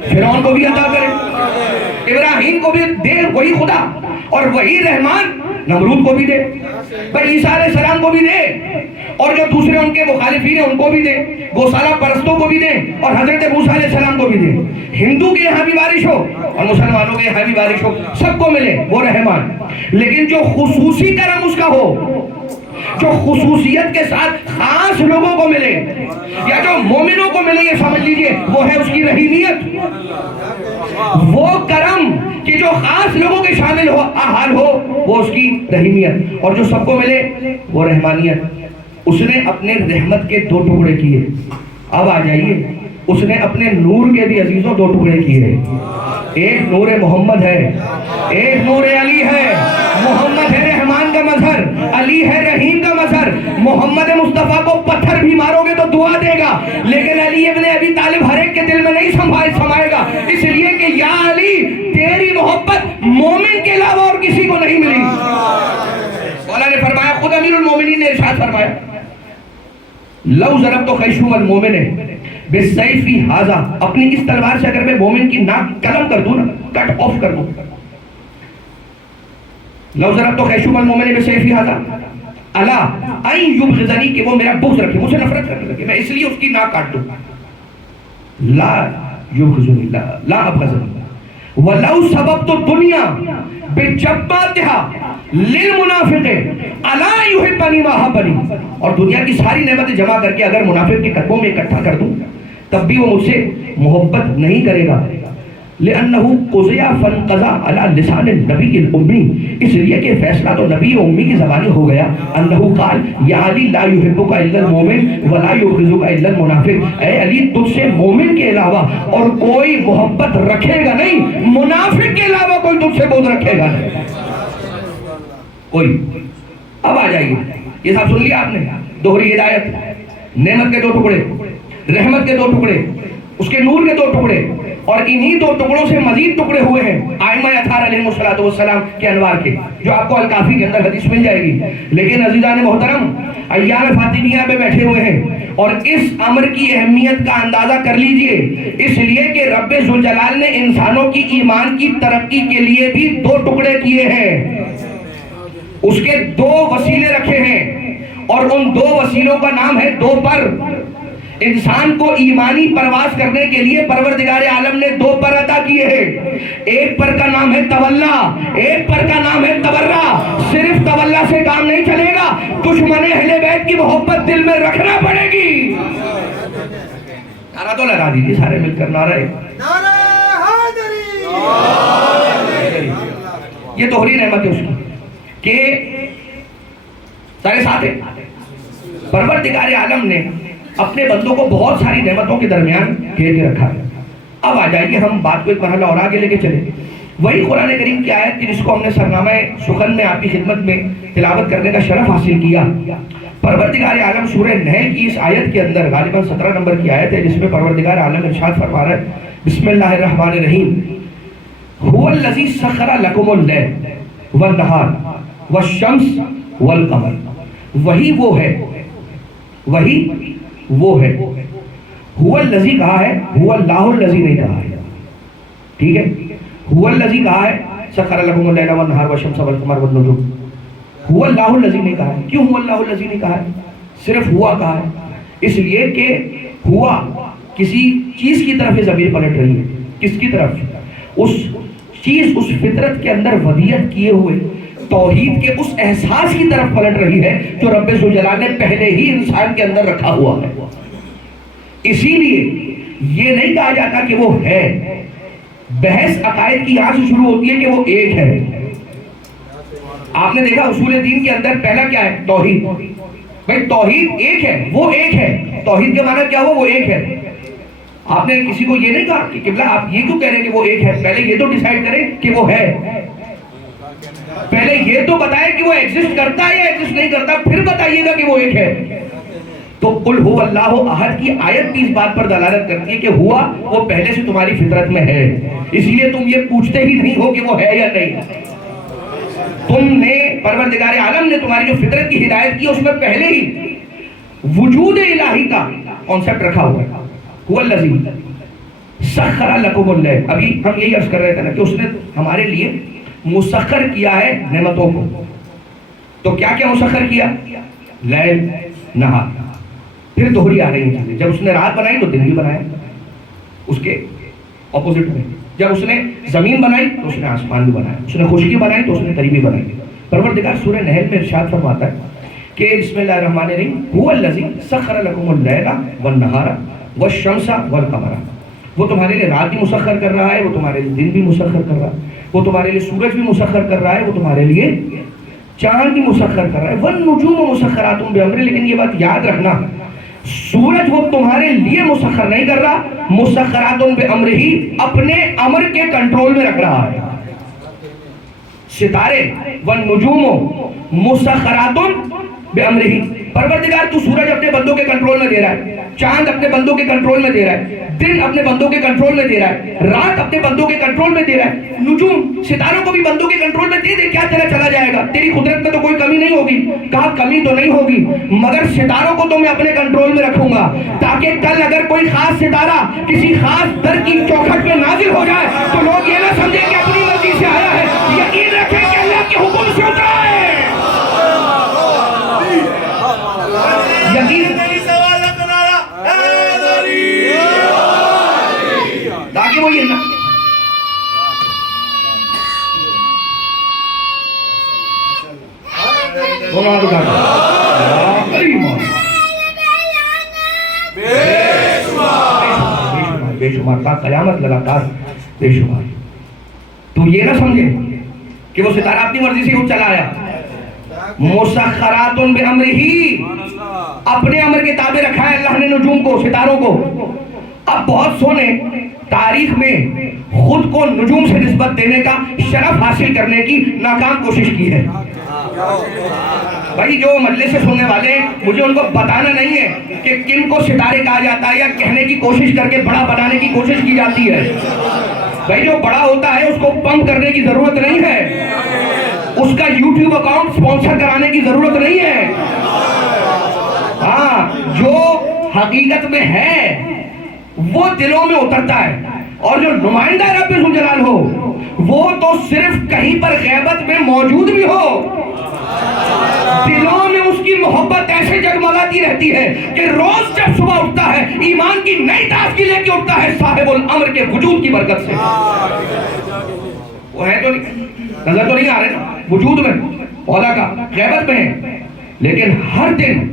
فرعون کو بھی عطا کرے، ابراہیم کو بھی دے وہی خدا، اور وہی رحمان نمرود کو بھی دے، بھائی عیسیٰ علیہ السلام کو بھی دے، اور جو دوسرے ان کے مخالفین ہیں ان کو بھی دے، گوسالہ پرستوں کو بھی دے، اور حضرت موسیٰ علیہ السلام کو بھی دے. ہندو کے یہاں بھی بارش ہو اور مسلمانوں کے یہاں بھی بارش ہو، سب کو ملے، وہ رحمان. لیکن جو خصوصی کرم اس کا ہو، جو خصوصیت کے ساتھ خاص لوگوں کو ملے یا جو مومنوں کو ملے، یہ سمجھ لیجئے وہ ہے اس کی رحیمیت. وہ کرم کہ جو خاص لوگوں کے شامل ہو حال ہو، وہ اس کی رحیمیت. اور جو سب کو ملے وہ رحمانیت. اس نے اپنے رحمت کے دو ٹکڑے کیے. اب آ جائیے، اس نے اپنے نور کے بھی عزیزوں دو ٹکڑے کیے. ایک نور محمد ہے، ایک نور علی ہے. محمد ہے رحمان کا مظہر، علی ہے رحیم کا مظہر. محمد مصطفیٰ کو پتھر بھی مارو گے تو دعا دے گا، لیکن علی ابن ابی طالب ہر ایک کے دل میں نہیں سمائے گا، اس لیے کہ یا علی تیری محبت مومن کے علاوہ اور کسی کو نہیں ملی. مولا نے فرمایا، خود امیر المومنین نے ارشاد فرمایا، لو ضربت خیشوم المومن بالسیف ھذا، اپنی اس تلوار سے اگر میں مومن کی ناک قلم کر دوں نا، کٹ آف کر دوں، لو ضربت خیشوم المومن بالسیف ھذا الا ان یبغضنی، کہ وہ میرا بغض رکھے، مجھے نفرت کرنے لگے، میں اس لیے اس کی ناک کاٹ دوں. لا یبغضنی، لا ابغضنی. ولو سببت الدنیا بجباتها للمنافق الا یحبنی ما حبنی، اور دنیا کی ساری نعمتیں جمع کر کے اگر منافق کے قدموں میں اکٹھا کر دوں تب بھی وہ مجھ سے محبت نہیں کرے گا. لأنه قضیٰ فانقضى على لسان النبی الامی، اس لیے کہ فیصلہ تو نبی امی کی زبانی ہو گیا. انه قال یا علی لا يحبك الا المؤمن ولا يبغضك الا المنافق، اے علی تجھ سے مومن کے علاوہ اور کوئی محبت رکھے گا نہیں، منافق کے علاوہ کوئی تجھ سے بغض رکھے گا نہیں کوئی. اب آ جائیے، یہ سب سن لیا آپ نے، دوہری ہدایت، نعمت کے دو ٹکڑے، رحمت کے دو ٹکڑے، اس کے نور کے دو ٹکڑے، اور انہی دو ٹکڑوں سے مزید ٹکڑے ہوئے ہیں ائمہ اطہار علیہ السلام کے انوار کے، جو آپ کو الکافی کے اندر حدیث مل جائے گی. لیکن عزیزان محترم، ایام فاطمیہ پہ بیٹھے ہوئے ہیں اور اس امر کی اہمیت کا اندازہ کر لیجئے، اس لیے کہ رب ذوالجلال نے انسانوں کی ایمان کی ترقی کے لیے بھی دو ٹکڑے کیے ہیں، اس کے دو وسیلے رکھے ہیں، اور ان دو وسیلوں کا نام ہے دو پر. انسان کو ایمانی پرواز کرنے کے لیے پروردگار عالم نے دو پر عطا کیے ہیں. ایک پر کا نام ہے تولا، ایک پر کا نام ہے تبرہ. صرف تولا سے کام نہیں چلے گا، دشمن اہل بیت کی محبت دل میں رکھنا پڑے گی. نعرہ تو لگا دیجیے سارے مل کر، نعرہ یہ دوہری نعمت ہے اس کی کہ سارے ساتھ ہیں. پروردگار عالم نے اپنے بندوں کو بہت ساری نعمتوں کے درمیان گھیر کے رکھا ہے. اب آ جائیے ہم بات کو ایک مرحلہ اور آگے لے کے چلیں. وہی قرآن کریم کی آیت کی جس کو ہم نے سرنامہ سخن میں آپ کی خدمت میں تلاوت کرنے کا شرف حاصل کیا. پروردگار عالم سورہ نحل کی اس آیت کے اندر غالباً 17 نمبر کی آیت ہے، جس میں پروردگار عالم ارشاد فرما رہا ہے، بسم اللہ الرحمن الرحیم، هو الذی سخر لکم اللیل والنہار والشمس والقمر. وہی وہ ہے، وہی وہ ہے. هو الذی کہا ہے، هو اللہ الذی نہیں کہا ہے، ٹھیک ہے. هو الذی کہا ہے، سخر لکم اللیل والنہار والشمس والقمر والنجوم. هو اللہ الذی نہیں کہا ہے. کیوں هو اللہ الذی نہیں کہا ہے؟ صرف ہوا کہا ہے، اس لیے کہ ہوا کسی چیز کی طرف یہ ضمیر پلٹ رہی ہے. کس کی طرف؟ اس چیز، اس فطرت کے اندر ودیت کیے ہوئے توحید کے اس احساس کی طرف پلٹ رہی ہے جو رب ذوالجلال نے پہلے ہی انسان کے اندر رکھا ہوا ہے. اسی لیے یہ نہیں کہا جاتا کہ وہ ہے. بحث عقائد کی یہاں سے شروع ہوتی ہے کہ وہ ایک ہے. آپ نے دیکھا اصول دین کے اندر پہلا کیا ہے؟ توحید. بھائی توحید ایک ہے، وہ ایک ہے. توحید کے معنی کیا ہوا؟ وہ ایک ہے. آپ نے کسی کو یہ نہیں کہا کہ قبلہ آپ یہ کیوں کہہ رہے ہیں کہ وہ ایک ہے؟ پہلے یہ تو ڈیسائیڈ کریں کہ وہ ہے. پہلے یہ تو بتائیں کہ وہ ایگزسٹ کرتا ہے یا ایگزسٹ نہیں کرتا، پھر بتائیے گا کہ وہ ایک ہے. تو قل هو اللہ احد کی آیت بھی اس بات پر دلالت کرتی ہے کہ ہوا وہ پہلے سے تمہاری فطرت میں ہے. اس لیے تم یہ پوچھتے ہی نہیں ہو کہ وہ ہے یا نہیں. تم نے، پروردگار عالم نے تمہاری جو فطرت کی ہدایت کی اس میں پہلے ہی وجود الہی کا کانسیپٹ رکھا ہوا ہے. هو الذی سخر لکم اللیل. ابھی ہم یہی عرض کر رہے تھے نا کہ اس نے ہمارے لیے مسخر کیا ہے نعمتوں کو. تو کیا کیا مسخر کیا؟ لیل نہار. پھر دوہری آ رہی ہیں چیزیں. جب اس نے رات بنائی تو دن بھی بنایا اس کے اپوزٹ میں. جب اس نے زمین بنائی تو اس نے آسمان بھی بنایا. اس نے خشکی بنائی تو اس نے تری بھی بنائی. پروردگار سورہ نحل میں ارشاد فرماتا ہے کہ بسم اللہ الرحمن الرحیم هو الذی سخر لکم اللیل والنہار والشمس والقمر. وہ تمہارے لیے رات بھی مسخر کر رہا ہے، وہ تمہارے لیے دن بھی مسخر کر رہا ہے، وہ تمہارے لیے سورج بھی مسخر کر رہا ہے، وہ تمہارے لیے چاند بھی مسخر کر رہا ہے. والنجوم مسخرات بامرہ. لیکن یہ بات یاد رکھنا، سورج وہ تمہارے لیے مسخر نہیں کر رہا، مسخرات بامرہ ہی اپنے امر کے کنٹرول میں رکھ رہا ہے. ستارے والنجوم مسخرات بامرہ ہی. پروردگار تو سورج اپنے بندوں کے کنٹرول میں دے رہا ہے، چاند اپنے بندوں کے کنٹرول میں دے رہا ہے، دن اپنے بندوں کے کنٹرول میں دے رہا ہے، رات اپنے بندوں کے کنٹرول میں دے رہا ہے. نجوم ستاروں کو بھی بندوں کے کنٹرول میں دے دے، کیا تیرا چلا جائے گا؟ تیری قدرت میں تو کوئی کمی نہیں ہوگی. کہا کمی تو نہیں ہوگی مگر ستاروں کو تو میں اپنے کنٹرول میں رکھوں گا تاکہ کل اگر کوئی خاص ستارہ کسی خاص در کی چوکھٹ میں نازل ہو جائے تو لوگ یہ نہ سمجھیں کہ اپنی مرضی سے آیا ہے. یقین رکھیں کہ اللہ کے حکم سے اترا ہے. یقین تاکہ وہ یہ نہ بے شمار تا قیامت لگاتار بے شمار. تو یہ نہ سمجھے کہ وہ ستارہ اپنی مرضی سے چلا آیا. مسخرات بامرہ ہی اپنے امر کے تابع رکھا ہے اللہ نے نجوم کو، ستاروں کو. اب بہت سو نے تاریخ میں خود کو نجوم سے نسبت دینے کا شرف حاصل کرنے کی ناکام کوشش کی ہے. بھائی جو مجلس سے سننے والے ہیں مجھے ان کو بتانا نہیں ہے کہ کن کو ستارے کہا جاتا ہے یا کہنے کی کوشش کر کے بڑا بنانے کی کوشش کی جاتی ہے. بھائی جو بڑا ہوتا ہے اس کو پمپ کرنے کی ضرورت نہیں ہے، اس کا یوٹیوب اکاؤنٹ سپانسر کرانے کی ضرورت نہیں ہے. ہاں جو حقیقت میں ہے وہ دلوں میں اترتا ہے، اور جو نمائندہ رب ذوالجلال ہو وہ تو صرف کہیں پر غیبت میں موجود بھی ہو دلوں میں اس کی محبت ایسے جگمگاتی رہتی ہے کہ روز جب صبح اٹھتا ہے ایمان کی نئی تازگی لے کے اٹھتا ہے صاحب الامر کے وجود کی برکت سے. وہ ہے تو نظر تو نہیں آ رہے نا وجود میں مولا کا، غیبت میں ہے. لیکن ہر دن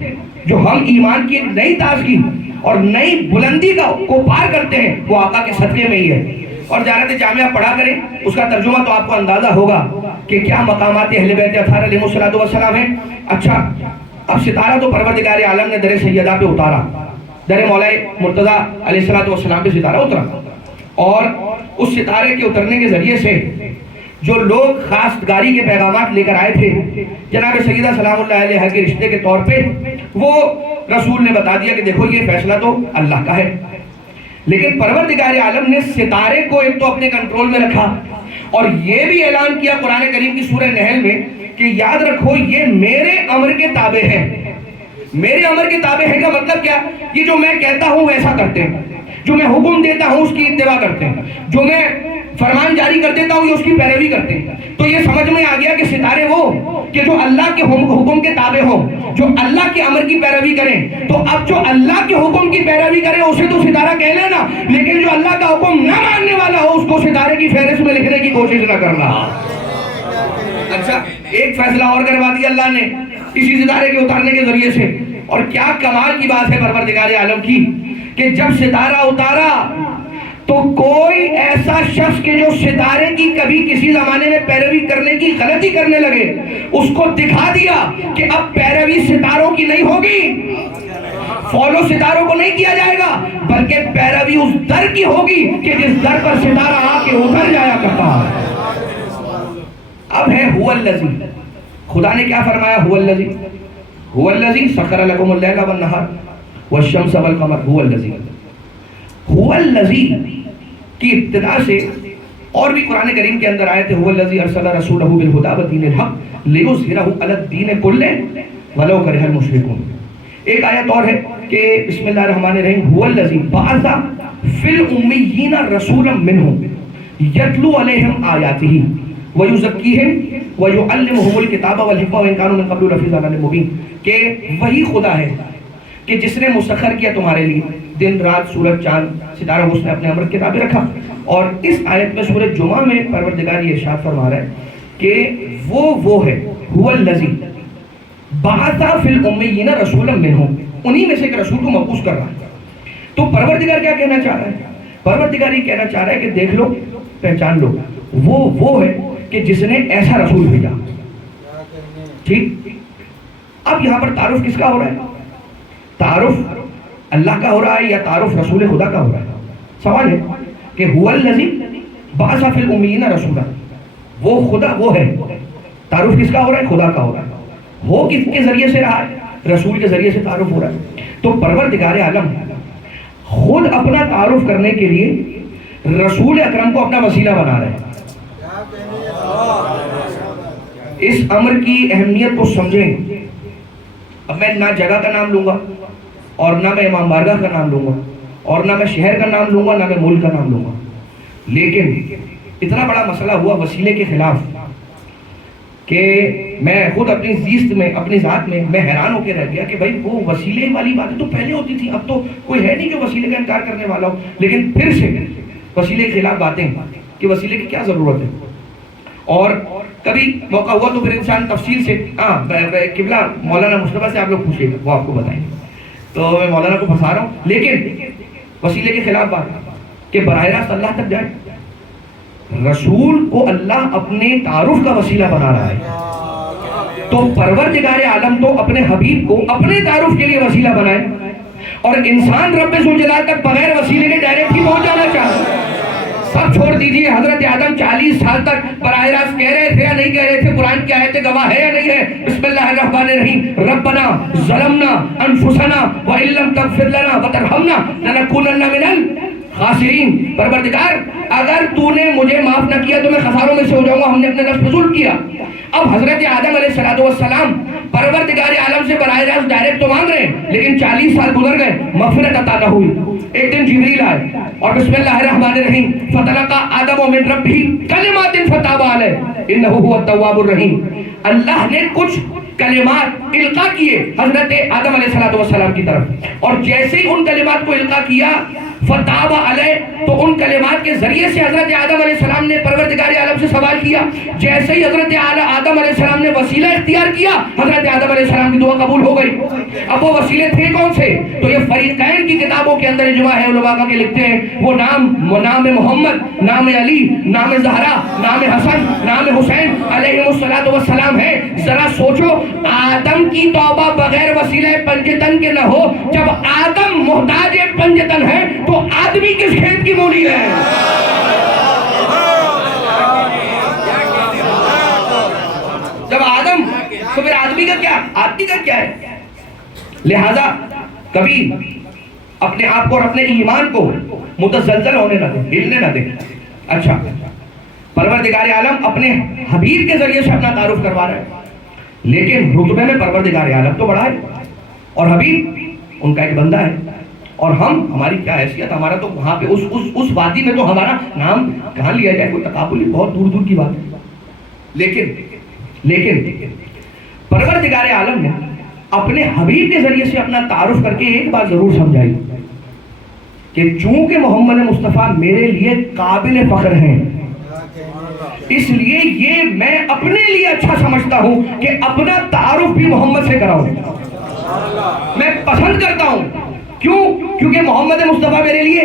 جو ہم ایمان کی ایک نئی تازگی اور نئی بلندی کو پار کرتے ہیں وہ آقا کے صدقے میں ہی ہے. اور زیارت جامعہ پڑھا کریں، اس کا ترجمہ تو آپ کو اندازہ ہوگا کہ کیا مقامات اہل بیت اطہار علیہ السلام ہیں. اچھا اب ستارہ تو پروردگار عالم نے در سیدہ پہ اتارا، در مولا مرتضیٰ علیہ السلام پہ ستارہ اترا، اور اس ستارے کے اترنے کے ذریعے سے جو لوگ خواستگاری کے پیغامات لے کر آئے تھے جناب سیدہ سلام اللہ علیہ کے رشتے کے طور پہ، وہ رسول نے بتا دیا کہ دیکھو یہ فیصلہ تو اللہ کا ہے. لیکن پروردگار عالم نے ستارے کو ایک تو اپنے کنٹرول میں رکھا اور یہ بھی اعلان کیا قرآن کریم کی سورہ نحل میں کہ یاد رکھو یہ میرے امر کے تابع ہے. میرے امر کے تابع ہے کا مطلب کیا؟ یہ جو میں کہتا ہوں ویسا کرتے ہیں، جو میں حکم دیتا ہوں اس کی اتباع کرتے ہیں، جو میں فرمان جاری بیان کر دیتا ہوں یہ اس کی پیروی کرتے ہیں. تو یہ سمجھ میں آ گیا کہ ستارے وہ کہ جو اللہ کے حکم کے تابع ہوں, جو اللہ کے امر کی پیروی کریں. تو اب جو اللہ کے حکم کی پیروی کرے اسے تو ستارہ کہہ لینا, لیکن جو اللہ کا حکم نہ ماننے والا ہو اس کو ستارے کی فہرست میں لکھنے کی کوشش نہ کرنا. اچھا, ایک فیصلہ اور کروا دیا اللہ نے اسی ستارے کے اتارنے کے ذریعے سے. اور کیا کمال کی بات ہے پروردگار عالم کی کہ جب ستارہ اتارا تو کوئی ایسا شخص کہ جو ستارے کی کبھی کسی زمانے میں پیروی کرنے کی غلطی کرنے لگے, اس کو دکھا دیا کہ اب پیروی ستاروں کی نہیں ہوگی, فالو ستاروں کو نہیں کیا جائے گا, بلکہ پیروی اس در کی ہوگی کہ جس در پر ستارہ آ کے اتر جایا کرتا ہے. اب ہے هو الذی, خدا نے کیا فرمایا؟ هو الذی, هو الذی سخر لکم اللیل والنہار والشمس والقمر, هو الذی. هو الذی کی ابتدا سے اور بھی قرآن کریم کے اندر آئے تھے هو الذی ارسل رسولہ بالہدی ودین الحق لیظہرہ علی الدین کلہ ولو کرہ المشرکون. ایک آیت اور ہے کہ بسم اللہ الرحمن الرحیم هو الذی بعث فی الامیین رسولا منہم یتلو علیہم آیاتہ ویزکیہم ویعلمہم الکتاب والحکمہ وان کانوا من قبل لفی ضلال مبین. کہ وہی خدا ہے کہ جس نے مسخر کیا تمہارے لیے دن رات سورج چاند ستارہ, اس نے اپنے امر کے تابع رکھا. اور اس آیت میں سورہ جمعہ میں پروردگار یہ ارشاد فرما رہا ہے کہ وہ ہے هو الذی بعث فی الامیین رسولا منہم, انہی میں سے ایک رسول کو مبعوث کر رہا ہے. تو پروردگار کیا کہنا چاہ رہا ہے؟ پروردگار یہ کہنا چاہ رہا ہے کہ دیکھ لو, پہچان لو, وہ ہے کہ جس نے ایسا رسول بھیجا. ٹھیک, اب یہاں پر تعارف کس کا ہو رہا ہے؟ تعارف اللہ کا ہو رہا ہے یا تعارف رسول خدا کا ہو رہا ہے؟ سوال ہے کہ هو الذی بعث فی الامیین رسولا, وہ خدا وہ ہے, تعارف کس کا ہو رہا ہے؟ خدا کا ہو رہا ہے. ہو کس کے ذریعے سے رہا ہے؟ رسول کے ذریعے سے تعارف ہو رہا ہے. تو پروردگار عالم خود اپنا تعارف کرنے کے لیے رسول اکرم کو اپنا وسیلہ بنا رہے ہیں. اس امر کی اہمیت کو سمجھیں. اب میں نہ جگہ کا نام لوں گا اور نہ میں امام بارگاہ کا نام لوں گا اور نہ میں شہر کا نام لوں گا نہ میں ملک کا نام لوں گا, لیکن اتنا بڑا مسئلہ ہوا وسیلے کے خلاف کہ میں خود اپنی زیست میں اپنی ذات میں حیران ہو کے رہ گیا کہ بھائی وہ وسیلے والی باتیں تو پہلے ہوتی تھی, اب تو کوئی ہے نہیں جو وسیلے کا انکار کرنے والا ہو. لیکن پھر سے وسیلے کے خلاف باتیں کہ وسیلے کی کیا ضرورت ہے. اور کبھی موقع ہوا تو پھر انسان تفصیل سے قبلہ مولانا مصطفیٰ سے آپ لوگ پوچھے گا, وہ آپ کو بتائیں گے. تو میں مولانا کو پھنسا رہا ہوں, لیکن وسیلے کے خلاف بات کہ براہ راست اللہ تک جائے. رسول کو اللہ اپنے تعارف کا وسیلہ بنا رہا ہے, تو پروردگار عالم تو اپنے حبیب کو اپنے تعارف کے لیے وسیلہ بنائے, اور انسان رب ذوالجلال تک بغیر وسیلے کے ڈائریکٹ ہی پہنچ جانا چاہتا ہے. سب چھوڑ دیجئے, حضرت آدم 40 سال تک براہ راست کہہ رہے تھے یا نہیں کہہ رہے تھے, قرآن کی آیتیں گواہ ہے یا نہیں ہے. بسم اللہ الرحمن الرحیم, ربنا ظلمنا انفسنا وان لم تغفر لنا وترحمنا لنکونن من الخاسرین. پروردگار اگر تو نے مجھے معاف نہ کیا تو میں خساروں میں سے ہو جاؤں گا, ہم نے اپنے نفس پہ ظلم کیا. اب حضرت آدم علیہ السلام پروردگار عالم سے براہ راست ڈائریکٹ تو مانگ رہے ہیں, لیکن 40 سال گزر گئے, مغفرت عطا نہ ہوئی. ایک دن جبریل آئے اور بسم اللہ الرحمن الرحیم فتلقى آدم من ربہ کلمات فتاب علیہ انہ هو التواب الرحیم. اللہ نے کچھ کلمات القا کیے حضرت آدم علیہ السلام کی طرف, اور جیسے ہی ان کلمات کو القا کیا فتاب علیہ, تو ان کلمات کے ذریعے سے حضرت آدم علیہ السلام نے پروردگار عالم سے سوال کیا. جیسے ہی حضرت آدم علیہ السلام نے وسیلہ اختیار کیا, حضرت آدم علیہ السلام کی دعا قبول ہو گئی. اب وہ وسیلے تھے کون سے؟ تو یہ فریقین کی کتابوں کے اندر اجماع ہے علماء کا کہ لکھتے ہیں وہ نام محمد, نام علی, نام زہرا, نام حسن, نام حسین علیہ السلام ہے. ذرا سوچو, آدم کی توبہ بغیر وسیلہ پنجتن کے نہ ہو, جب آدم محتاج پنجتن ہے تو آدمی کس کھیت کی مولی ہے؟ جب آدم تو پھر آدمی کا کیا ہے؟ لہذا کبھی اپنے آپ کو اور اپنے ایمان کو متزلزل ہونے نہ دیں, ہلنے نہ دیں. اچھا, پروردگار عالم اپنے حبیب کے ذریعے سے اپنا تعارف کروا رہا ہے, لیکن رتبے میں پروردگار عالم تو بڑا ہے اور حبیب ان کا ایک بندہ ہے. اور ہماری کیا حیثیت, ہمارا تو وہاں پہ اس وادی میں تو ہمارا نام کہاں لیا جائے, کوئی تقابل, بہت دور دور کی بات ہے. لیکن پروردگار عالم نے اپنے حبیب کے ذریعے سے اپنا تعارف کر کے ایک بات ضرور سمجھائی کہ چونکہ محمد مصطفیٰ میرے لیے قابل فخر ہیں, اس لیے یہ میں اپنے لیے اچھا سمجھتا ہوں کہ اپنا تعارف بھی محمد سے کراؤں. میں پسند کرتا ہوں. کیوں؟ کیونکہ محمد مصطفیٰ میرے لیے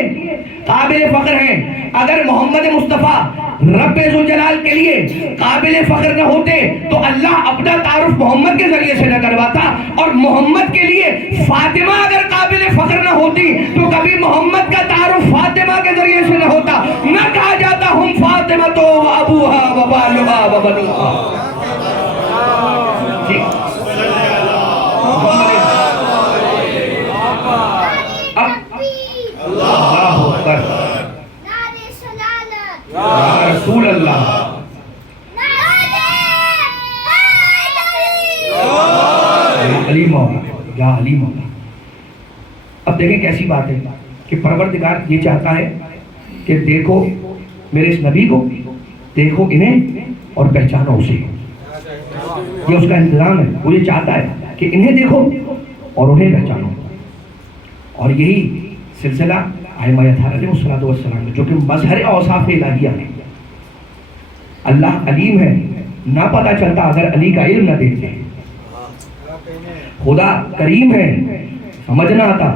قابل فخر ہیں. اگر محمد مصطفیٰ رب ذوالجلال کے لیے قابل فخر نہ ہوتے تو اللہ اپنا تعارف محمد کے ذریعے سے نہ کرواتا, اور محمد کے لیے فاطمہ اگر قابل فخر نہ ہوتی تو کبھی محمد کا تعارف فاطمہ کے ذریعے سے نہ ہوتا. نہ کہا جاتا ہم فاطمہ تو ابوہا و بالہا و بنوہا. اللہ اکبر, یا رسول اللہ, یا علی مولا, یا علی مولا. اب دیکھیں کیسی بات ہے کہ پروردگار یہ چاہتا ہے کہ دیکھو میرے اس نبی کو, دیکھو انہیں اور پہچانو اسے. یہ اس کا انتظام ہے. وہ یہ چاہتا ہے کہ انہیں دیکھو اور انہیں پہچانو. اور یہی سلسلہ ائمہ اطہار علیہ السلام جو کہ مظہر اوصاف الہیہ ہے. اللہ علیم ہے, نہ پتہ چلتا اگر علی کا علم نہ دیکھتے. خدا کریم ہے, سمجھ نہ آتا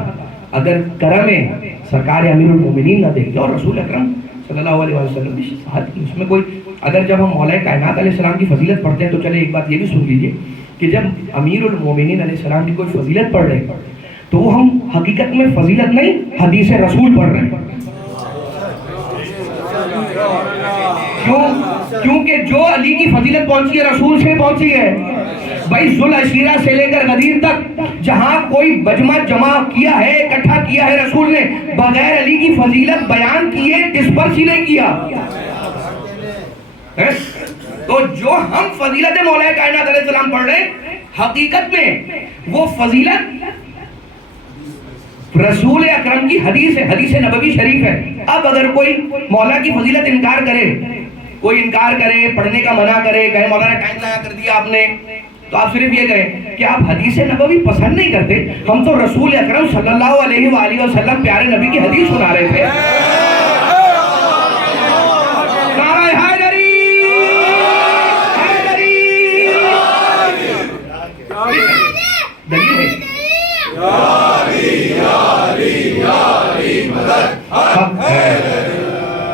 اگر کرم سرکار امیر المومنین نہ دیکھتے. اور رسول اکرم صلی اللہ علیہ وسلم کی شفاعت کی, اس میں کوئی, اگر جب ہم مولا کائنات علیہ السلام کی فضیلت پڑھتے ہیں تو چلے ایک بات یہ بھی سن لیجئے کہ جب امیر المومنین علیہ السلام کی کوئی فضیلت پڑھ رہے ہیں تو وہ ہم حقیقت میں فضیلت نہیں حدیث رسول پڑھ رہے ہیں. کیونکہ جو علی کی فضیلت پہنچی ہے رسول سے پہنچی ہے. بھائی ذوالعشیرہ سے لے کر غدیر تک جہاں کوئی مجمع جمع کیا ہے, اکٹھا کیا ہے رسول نے, بغیر علی کی فضیلت بیان کیے ڈسپرس ہی نہیں کیا. تو جو ہم فضیلت مولا کائنات علیہ السلام پڑھ رہے ہیں حقیقت میں وہ فضیلت رسول اکرم کی حدیث ہے, حدیث نبوی شریف ہے. اب اگر کوئی مولا کی فضیلت انکار کرے, کوئی انکار کرے, پڑھنے کا منع کرے, کہے مولانا ٹائم ضائع کر دیا آپ نے, تو آپ صرف یہ کہیں کہ آپ حدیث نبوی پسند نہیں کرتے, ہم تو رسول اکرم صلی اللہ علیہ وآلہ وسلم پیارے نبی کی حدیث سنا رہے تھے. نعرہ حیدری, دلیل ہے.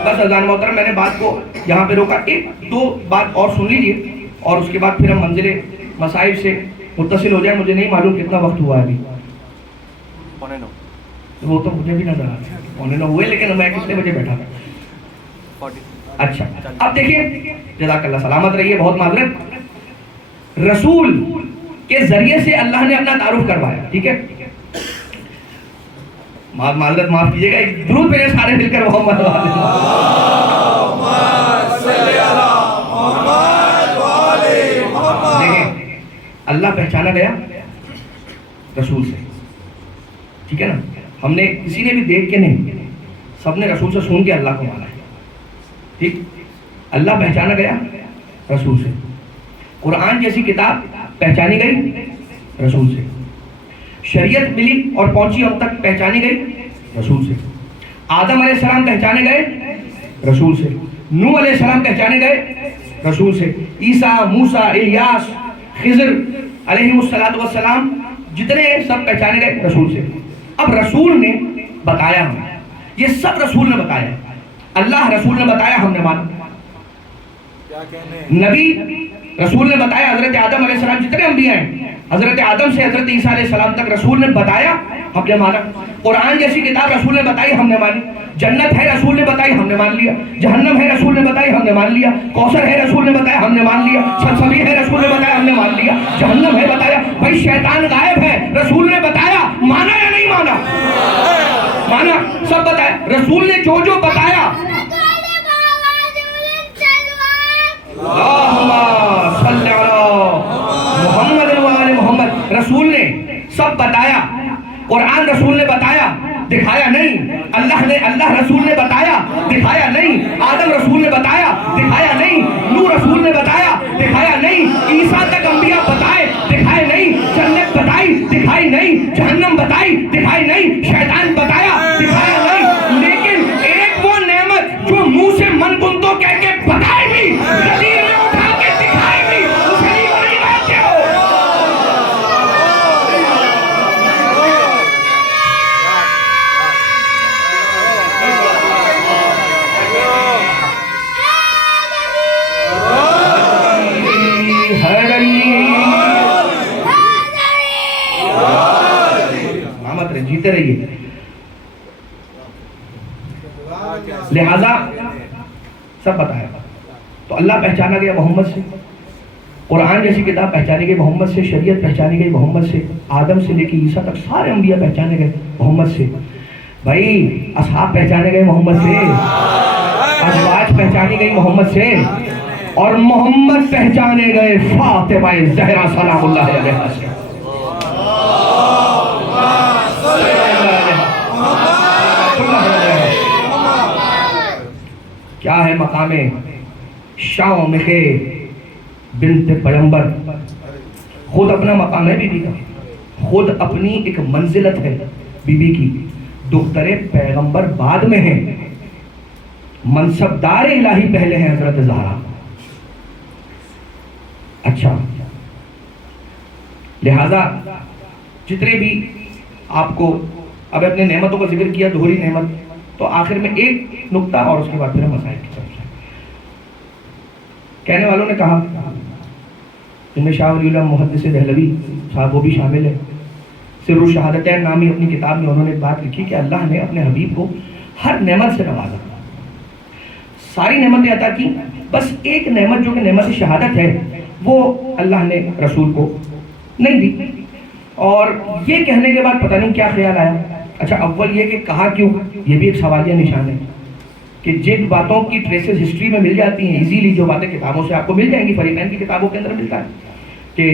بس اذان محترم, میں نے بات کو یہاں پہ روکا. ایک دو بات اور سن لیجیے اور اس کے بعد پھر ہم منزل مصائب سے متصل ہو جائیں. مجھے نہیں معلوم کتنا وقت ہوا ہے ابھی, وہ تو مجھے بھی نظر آ رہا ہے 9:15 ہوئے, لیکن میں کتنے بجے بیٹھا تھا. اچھا اب دیکھیے, جزاک اللہ, سلامت رہیے, بہت معذرت. رسول کے ذریعے سے اللہ نے اپنا تعارف کروایا, ٹھیک ہے. معذرت معاف کیجیے گا, درود پڑھیں سارے مل کر محمد دیکھیں, اللہ پہچانا گیا رسول سے, ٹھیک ہے نا. ہم نے کسی نے بھی دیکھ کے نہیں, سب نے رسول سے سن کے اللہ کو مانا ہے, ٹھیک. اللہ پہچانا گیا رسول سے, قرآن جیسی کتاب پہچانی گئی رسول سے, شریعت ملی اور پہنچی ہم تک پہچانی گئی رسول سے, آدم علیہ السلام پہچانے گئے رسول سے, نوح علیہ السلام پہچانے گئے رسول سے, عیسیٰ, موسیٰ, الیاس, خضر علیہ السلام جتنے سب پہچانے گئے رسول سے. اب رسول نے بتایا ہمیں, یہ سب رسول نے بتایا, اللہ رسول نے بتایا, ہم نے مانا. نبی رسول نے بتایا, حضرت آدم علیہ السلام جتنے انبیاء ہیں, حضرت آدم سے حضرت عیسیٰ علیہ السلام تک رسول نے بتایا, ہم نے مانا. قرآن جیسی کتاب رسول نے بتائی, ہم نے مانی. جنت ہے رسول نے بتائی, ہم نے مان لیا. جہنم ہے رسول نے بتائی, ہم نے مان لیا. کوثر ہے رسول نے بتایا, ہم نے مان لیا. سلسبیل ہے رسول نے بتایا, ہم نے مان لیا. جہنم ہے بتایا. بھائی شیطان غائب ہے, رسول نے بتایا, مانا یا نہیں مانا؟ مانا, سب بتایا. رسول نے جو جو بتایا, اللہم صلی علی محمد و آل محمد, رسول نے سب بتایا. قرآن رسول نے بتایا, دکھایا نہیں. اللہ رسول نے بتایا, دکھایا نہیں. آدم رسول نے بتایا, دکھایا نہیں. نوح رسول نے بتایا, دکھایا نہیں. عیسیٰ تک انبیاء بتائے, دکھائے نہیں. جنت بتائی, دکھائی نہیں. جہنم بتائی, دکھائی نہیں. شیطان بتایا, دکھایا نہیں. لیکن ایک وہ نعمت جو منہ سے من گنتوں کہہ کے بتائی بھی, غدیر میں اٹھا کے دکھائی بھی, اسے نہیں مانی بات ہو. جیتے رہیے. لہذا سب بتایا. تو اللہ پہچانا گیا محمد سے, قرآن جیسی کتاب پہچانی گئی محمد سے, شریعت پہچانی گئی محمد سے, آدم سے لے کے عیسیٰ تک سارے انبیاء پہچانے گئے محمد سے. بھائی اصحاب پہچانے گئے محمد سے, ازواج پہچانی گئی محمد سے, اور محمد پہچانے گئے فاطمہ زہرا سلام اللہ علیہا سے. کیا ہے مقام شامخ بنت پیغمبر. خود اپنا مقام ہے بی بی کا, خود اپنی ایک منزلت ہے بی بی کی. دختر پیغمبر بعد میں ہیں, منصبدار الہی پہلے ہیں حضرت زہرا. اچھا, لہذا جتنے بھی آپ کو اب اپنے نعمتوں کا ذکر کیا, دوہری نعمت, تو آخر میں ایک نکتہ اور اس کے بعد پھر مسائل کی طرف جائیں. کہنے والوں نے کہا, جن میں شاہ ولی اللہ محدث دہلوی صاحب وہ بھی شامل ہے, سر الشہادتین نامی اپنی کتاب میں انہوں نے بات لکھی کہ اللہ نے اپنے حبیب کو ہر نعمت سے نوازا, ساری نعمتیں عطا کی, بس ایک نعمت جو کہ نعمت شہادت ہے وہ اللہ نے رسول کو نہیں دی. اور یہ کہنے کے بعد پتہ نہیں کیا خیال آیا. اچھا, اول یہ کہ کہا کیوں, یہ بھی ایک سوالیہ نشان ہے کہ جن باتوں کی ٹریسز ہسٹری میں مل جاتی ہیں ایزیلی, جو باتیں کتابوں سے آپ کو مل جائیں گی, فریقین کی کتابوں کے اندر ملتا ہے کہ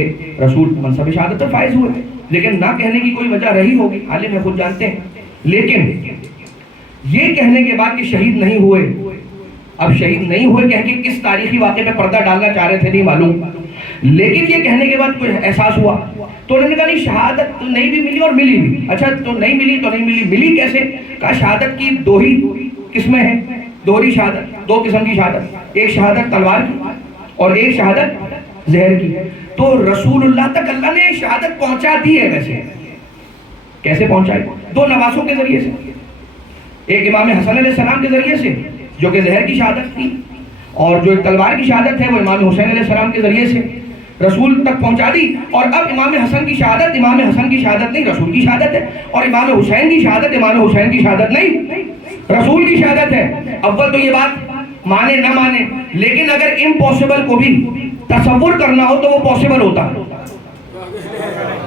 رسول منصب شہادت پر فائز ہوئے, لیکن نہ کہنے کی کوئی وجہ رہی ہوگی, عالم خود جانتے ہیں. لیکن یہ کہنے کے بعد کہ شہید نہیں ہوئے, اب شہید نہیں ہوئے کہہ کے کس تاریخی واقعے پہ پردہ ڈالنا چاہ رہے تھے نہیں معلوم, لیکن یہ کہنے کے بعد کوئی احساس ہوا تو انہوں نے کہا نہیں شہادت تو نہیں بھی ملی اور ملی بھی. اچھا, تو نہیں ملی تو نہیں ملی, ملی کیسے؟ کہا شہادت کی دو ہی قسمیں ہیں, دوہری شہادت, دو قسم کی شہادت, ایک شہادت تلوار کی اور ایک شہادت زہر کی. تو رسول اللہ تک اللہ نے شہادت پہنچا دی ہے. ویسے کیسے پہنچائی؟ دو نواسوں کے ذریعے سے, ایک امام حسن علیہ السلام کے ذریعے سے جو کہ زہر کی شہادت تھی, اور جو ایک تلوار کی شہادت ہے وہ امام حسین علیہ السلام کے ذریعے سے رسول تک پہنچا دی. اور اب امام حسن کی شہادت امام حسن کی شہادت نہیں, رسول کی شہادت ہے, اور امام حسین کی شہادت امام حسین کی شہادت نہیں, رسول کی شہادت ہے. اول تو یہ بات مانے نہ مانے, لیکن اگر امپاسبل کو بھی تصور کرنا ہو تو وہ پاسبل ہوتا ہے.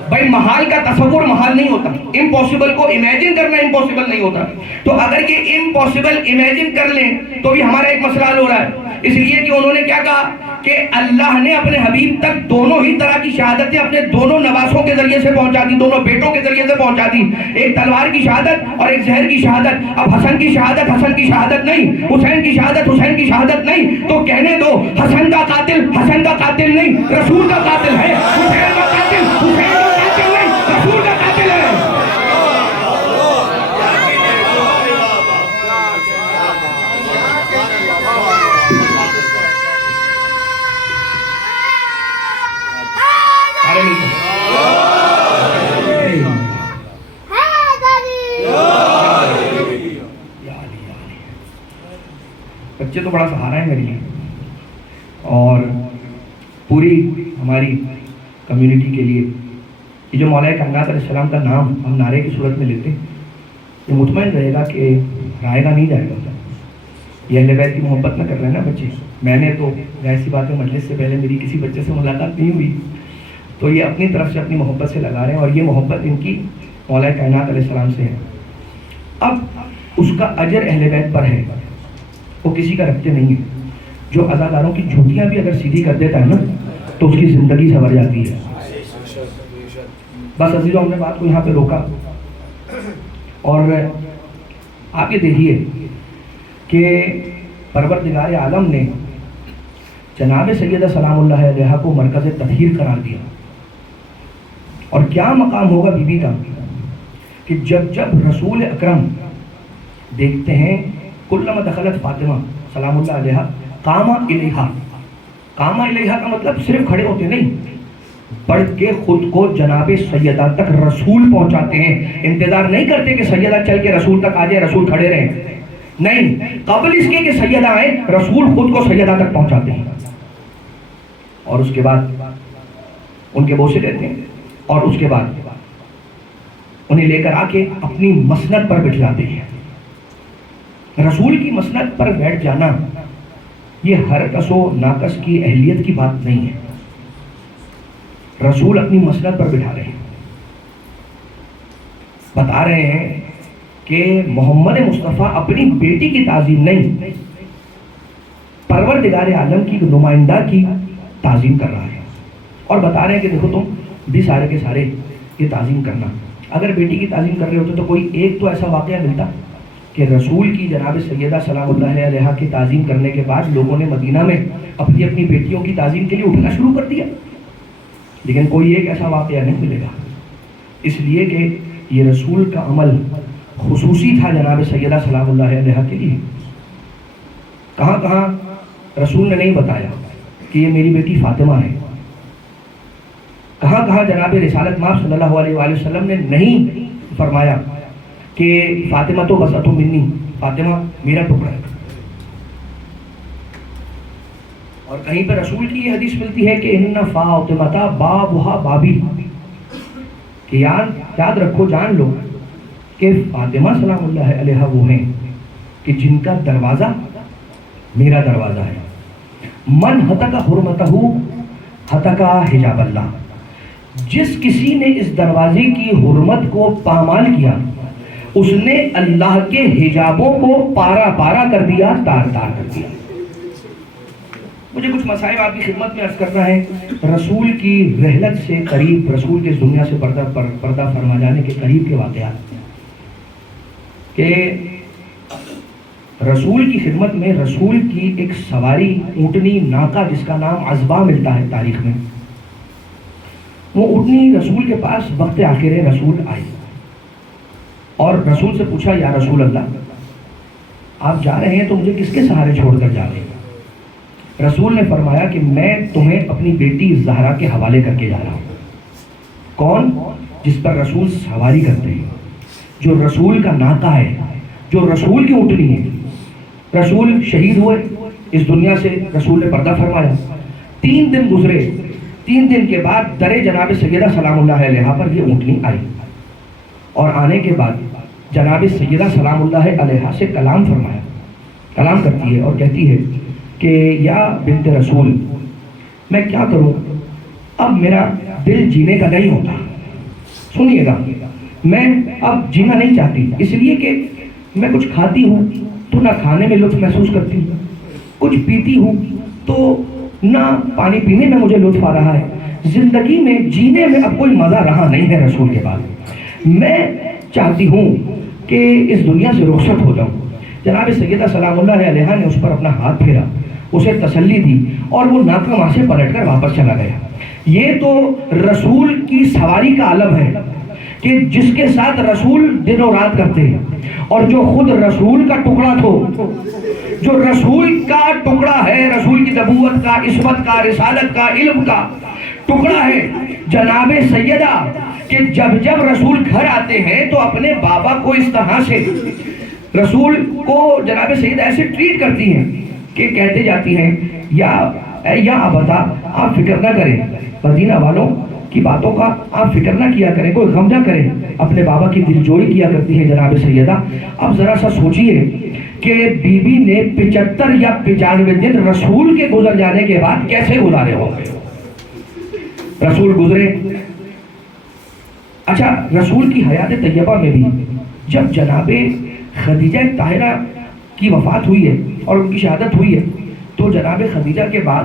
بھائی محال کا تصور محال نہیں ہوتا, امپاسبل کو امیجن کرنا امپاسبل نہیں ہوتا. تو اگر یہ امپاسبل امیجن کر لیں تو بھی ہمارا ایک مسئلہ حل ہو رہا ہے, اس لیے کہ انہوں نے کیا کہا کہ اللہ نے اپنے حبیب تک دونوں ہی طرح کی شہادتیں اپنے دونوں نواسوں کے ذریعے سے پہنچا دی, دونوں بیٹوں کے ذریعے سے پہنچا دی, ایک تلوار کی شہادت اور ایک زہر کی شہادت. اب حسن کی شہادت حسن کی شہادت نہیں, حسین کی شہادت حسین کی شہادت نہیں, تو کہنے دو حسن کا قاتل حسن کا قاتل نہیں, رسول کا قاتل ہے. حسین کا قاتل حسین کا قاتل نہیں, رسول کا قاتل ہے. بچے تو بڑا سہارا ہے میرے لیے, اور پوری ہماری کمیونٹی کے لیے یہ جو مولا کائنات علیہ السلام کا نام ہم نعرے کی صورت میں لیتے ہیں, یہ مطمئن رہے گا کہ رائے گا نہیں جائے گا. یہ اہل بیت کی محبت نہ کر رہے ہیں نا بچے. میں نے تو ایسی باتیں مجلس سے پہلے میری کسی بچے سے ملاقات نہیں ہوئی, تو یہ اپنی طرف سے اپنی محبت سے لگا رہے ہیں, اور یہ محبت ان کی مولا کائنات علیہ السلام سے ہے. اب اس کا اجر اہل بیت پر ہے, وہ کسی کا رکھتے نہیں ہیں. جو عزاداروں کی جھوٹیاں بھی اگر سیدھی کر دیتا ہے نا تو اس کی زندگی سنور جاتی ہے. بس عزیزوں, ہم نے بات کو یہاں پہ روکا. اور آپ یہ دیکھیے کہ پروردگار عالم نے جناب سیدہ سلام اللہ علیہ کو مرکز تطہیر قرار دیا. اور کیا مقام ہوگا بی بی کا کہ جب جب رسول اکرم دیکھتے ہیں کلما دخلت فاطمہ سلام اللہ علیہ قام الیہا. قام الیہا کا مطلب صرف کھڑے ہوتے نہیں، بڑھ کے خود کو جناب سیدہ تک رسول پہنچاتے ہیں. انتظار نہیں کرتے کہ سیدہ چل کے رسول تک آ جائے، رسول کھڑے رہیں. نہیں، قبل اس کے کہ سیدہ آئے رسول خود کو سیدہ تک پہنچاتے ہیں، اور اس کے بعد ان کے بوسے لیتے ہیں، اور اس کے بعد انہیں لے کر آ کے اپنی مسند پر بٹھلاتے ہیں. رسول کی مسند پر بیٹھ جانا یہ ہر کس و ناقص کی اہلیت کی بات نہیں ہے. رسول اپنی مسند پر بٹھا رہے ہیں، بتا رہے ہیں کہ محمد مصطفیٰ اپنی بیٹی کی تعظیم نہیں، پروردگار عالم کی نمائندہ کی تعظیم کر رہا ہے. اور بتا رہے ہیں کہ دیکھو تم بھی سارے کے سارے یہ تعظیم کرنا. اگر بیٹی کی تعظیم کر رہے ہوتے تو کوئی ایک تو ایسا واقعہ ملتا کہ رسول کی جناب سیدہ سلام اللہ علیہ کی تعظیم کرنے کے بعد لوگوں نے مدینہ میں اپنی اپنی بیٹیوں کی تعظیم کے لیے اٹھنا شروع کر دیا. لیکن کوئی ایک ایسا واقعہ نہیں ملے گا، اس لیے کہ یہ رسول کا عمل خصوصی تھا جناب سیدہ سلام اللہ علیہ کے لیے. کہاں کہاں رسول نے نہیں بتایا کہ یہ میری بیٹی فاطمہ ہے. کہاں کہاں جناب رسالت مآب صلی اللہ علیہ وآلہ وسلم نے نہیں فرمایا کہ فاطمہ تو بسۃ منی، فاطمہ میرا ٹکڑا ہے. اور کہیں پر رسول کی یہ حدیث ملتی ہے کہ ان فاطمہ بابھا بابی، کہ یاد رکھو، جان لو کہ فاطمہ سلام اللہ علیہ وہ ہیں کہ جن کا دروازہ میرا دروازہ ہے. من ہتک حرمتہ ہتک حجاب اللہ، جس کسی نے اس دروازے کی حرمت کو پامال کیا اس نے اللہ کے حجابوں کو پارا پارا کر دیا، تار تار کر دیا. مجھے کچھ مسائل آپ کی خدمت میں عرض کرنا ہے. رسول کی رحلت سے قریب، رسول کے دنیا سے پردہ فرما جانے کے قریب کے واقعات، کہ رسول کی خدمت میں رسول کی ایک سواری اونٹنی ناکا جس کا نام عذبہ ملتا ہے تاریخ میں، وہ اونٹنی رسول کے پاس وقت آخر رسول آئی اور رسول سے پوچھا یا رسول اللہ آپ جا رہے ہیں تو مجھے کس کے سہارے چھوڑ کر جا رہے ہیں؟ رسول نے فرمایا کہ میں تمہیں اپنی بیٹی زہرا کے حوالے کر کے جا رہا ہوں. کون؟ جس پر رسول سواری کرتے ہیں، جو رسول کا ناکا ہے، جو رسول کی اونٹنی ہے. رسول شہید ہوئے اس دنیا سے، رسول نے پردہ فرمایا. 3 دن گزرے، 3 دن کے بعد در جناب سیدہ سلام اللہ علیہ پر یہ اونٹنی آئی، اور آنے کے بعد جناب سیدہ سلام اللہ علیہ سے کلام فرمایا. کلام کرتی ہے اور کہتی ہے کہ یا بنت رسول میں کیا کروں، اب میرا دل جینے کا نہیں ہوتا. سنیے گا، میں اب جینا نہیں چاہتی، اس لیے کہ میں کچھ کھاتی ہوں تو نہ کھانے میں لطف محسوس کرتی ہوں، کچھ پیتی ہوں تو نہ پانی پینے میں مجھے لطف آ رہا ہے. زندگی میں جینے میں اب کوئی مزہ رہا نہیں ہے رسول کے بعد. میں چاہتی ہوں کہ اس دنیا سے رخصت ہو جاؤں. جناب سیدہ سلام اللہ علیہ نے اس پر اپنا ہاتھ پھیرا، اسے تسلی دی اور وہ ناکا وہاں سے پلٹ کر واپس چلا گیا. یہ تو رسول کی سواری کا عالم ہے کہ جس کے ساتھ رسول دن و رات کرتے ہیں، اور جو خود رسول کا ٹکڑا تھو، جو رسول کا ٹکڑا ہے، رسول کی نبوت کا، عصمت کا، رسالت کا، علم کا ٹکڑا ہے جناب سیدہ، کہ جب جب رسول گھر آتے ہیں تو اپنے بابا کو اس طرح سے رسول کو جناب سیدہ ایسے ٹریٹ کرتی ہیں کہ کہتے جاتی ہیں یا ابدا آپ فکر نہ کریں، مدینہ والوں کی باتوں کا آپ فکر نہ کیا کریں، کوئی غم نہ کریں. اپنے بابا کی دل جوئی کیا کرتی ہے جناب سیدہ. اب ذرا سا سوچئے کہ بی بی نے 75 یا 95 دن رسول کے گزر جانے کے بعد کیسے گزارے ہوں گے. رسول گزرے. اچھا، رسول کی حیات طیبہ میں بھی جب جناب خدیجہ طاہرہ کی وفات ہوئی ہے اور ان کی شہادت ہوئی ہے تو جناب خدیجہ کے بعد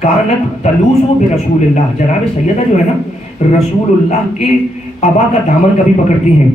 کانت تلوسو برسول اللہ، جناب سیدہ جو ہے نا رسول اللہ کے ابا کا دامن کبھی پکڑتی ہیں،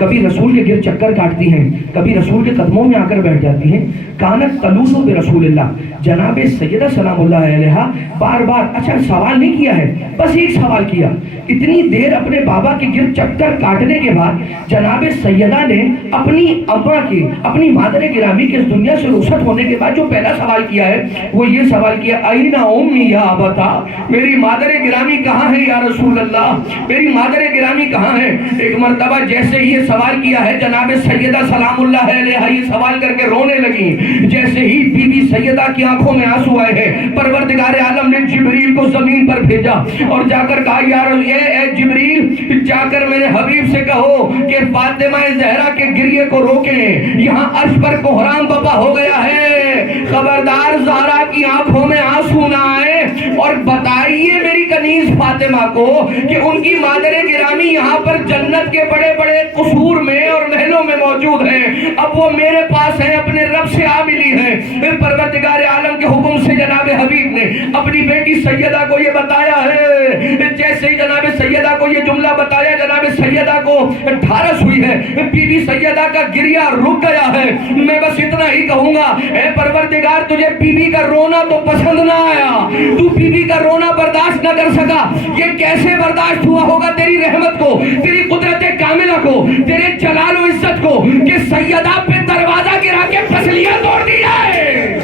کبھی رسول کے گرد چکر کاٹتی ہیں، کبھی رسول کے قدموں میں آ کر بیٹھ جاتی ہیں. کانت تلوث برسول اللہ، جناب سیدہ سلام اللہ علیہ بار بار اچھا سوال نہیں کیا ہے، بس ایک سوال کیا. اتنی دیر اپنے بابا کے گرد چکر کاٹنے کے بعد جناب سیدہ نے اپنی اماں کے، اپنی مادر گرامی کے اس دنیا سے رخصت ہونے کے بعد جو پہلا سوال کیا ہے وہ یہ سوال کیا، این امی یا ابتا، میری مادر گرامی کہاں ہے یا رسول اللہ، میری مادر گرامی کہاں ہے. ایک مرتبہ جیسے ہی یہ سوال کیا ہے جناب سیدہ سلام اللہ علیہ یہ سوال کر کے رونے لگی. جیسے ہی بی بی سیدہ کی آنکھوں میں آنسو آئے ہیں، پروردگار عالم نے جبریل کو زمین پر بھیجا اور جا کر کہا یا اے جبریل، جا کر میرے حبیب سے کہو کہ فاطمہ زہرا کے گریے کو روکیں، یہاں عرش پر کوہرام بپا ہو گیا ہے، خبردار زہرا کی آنکھوں میں آنسو نہ آئے. اور بتائیے میری کنیز فاطمہ کو کہ ان کی مادر گرامی یہاں پر جنت کے بڑے بڑے قصور میں اور محلوں میں موجود ہیں، اب وہ میرے پاس ہیں، اپنے رب سے آ ملی ہیں. پروردگار عالم کے حکم سے جناب حبیب نے اپنی بیٹی سیدہ کو یہ بتایا ہے. جیسے ہی جناب سیدہ کو یہ جملہ بتایا جناب سیدہ کو ڈھارس ہوئی ہے، بی بی سیدہ کا گریہ رک گیا ہے. میں بس اتنا ہی کہوں گا، اے پروردگار تجھے بی بی کا رونا تو پسند نہ آیا، تو بی بی کا رونا برداشت نہ کر سکا، یہ کیسے برداشت ہوا ہوگا تیری رحمت کو، تیری قدرت کاملہ کو، تیرے جلال و عزت کو کہ سیدہ پہ دروازہ گرا کے پسلیاں توڑ دی جائے.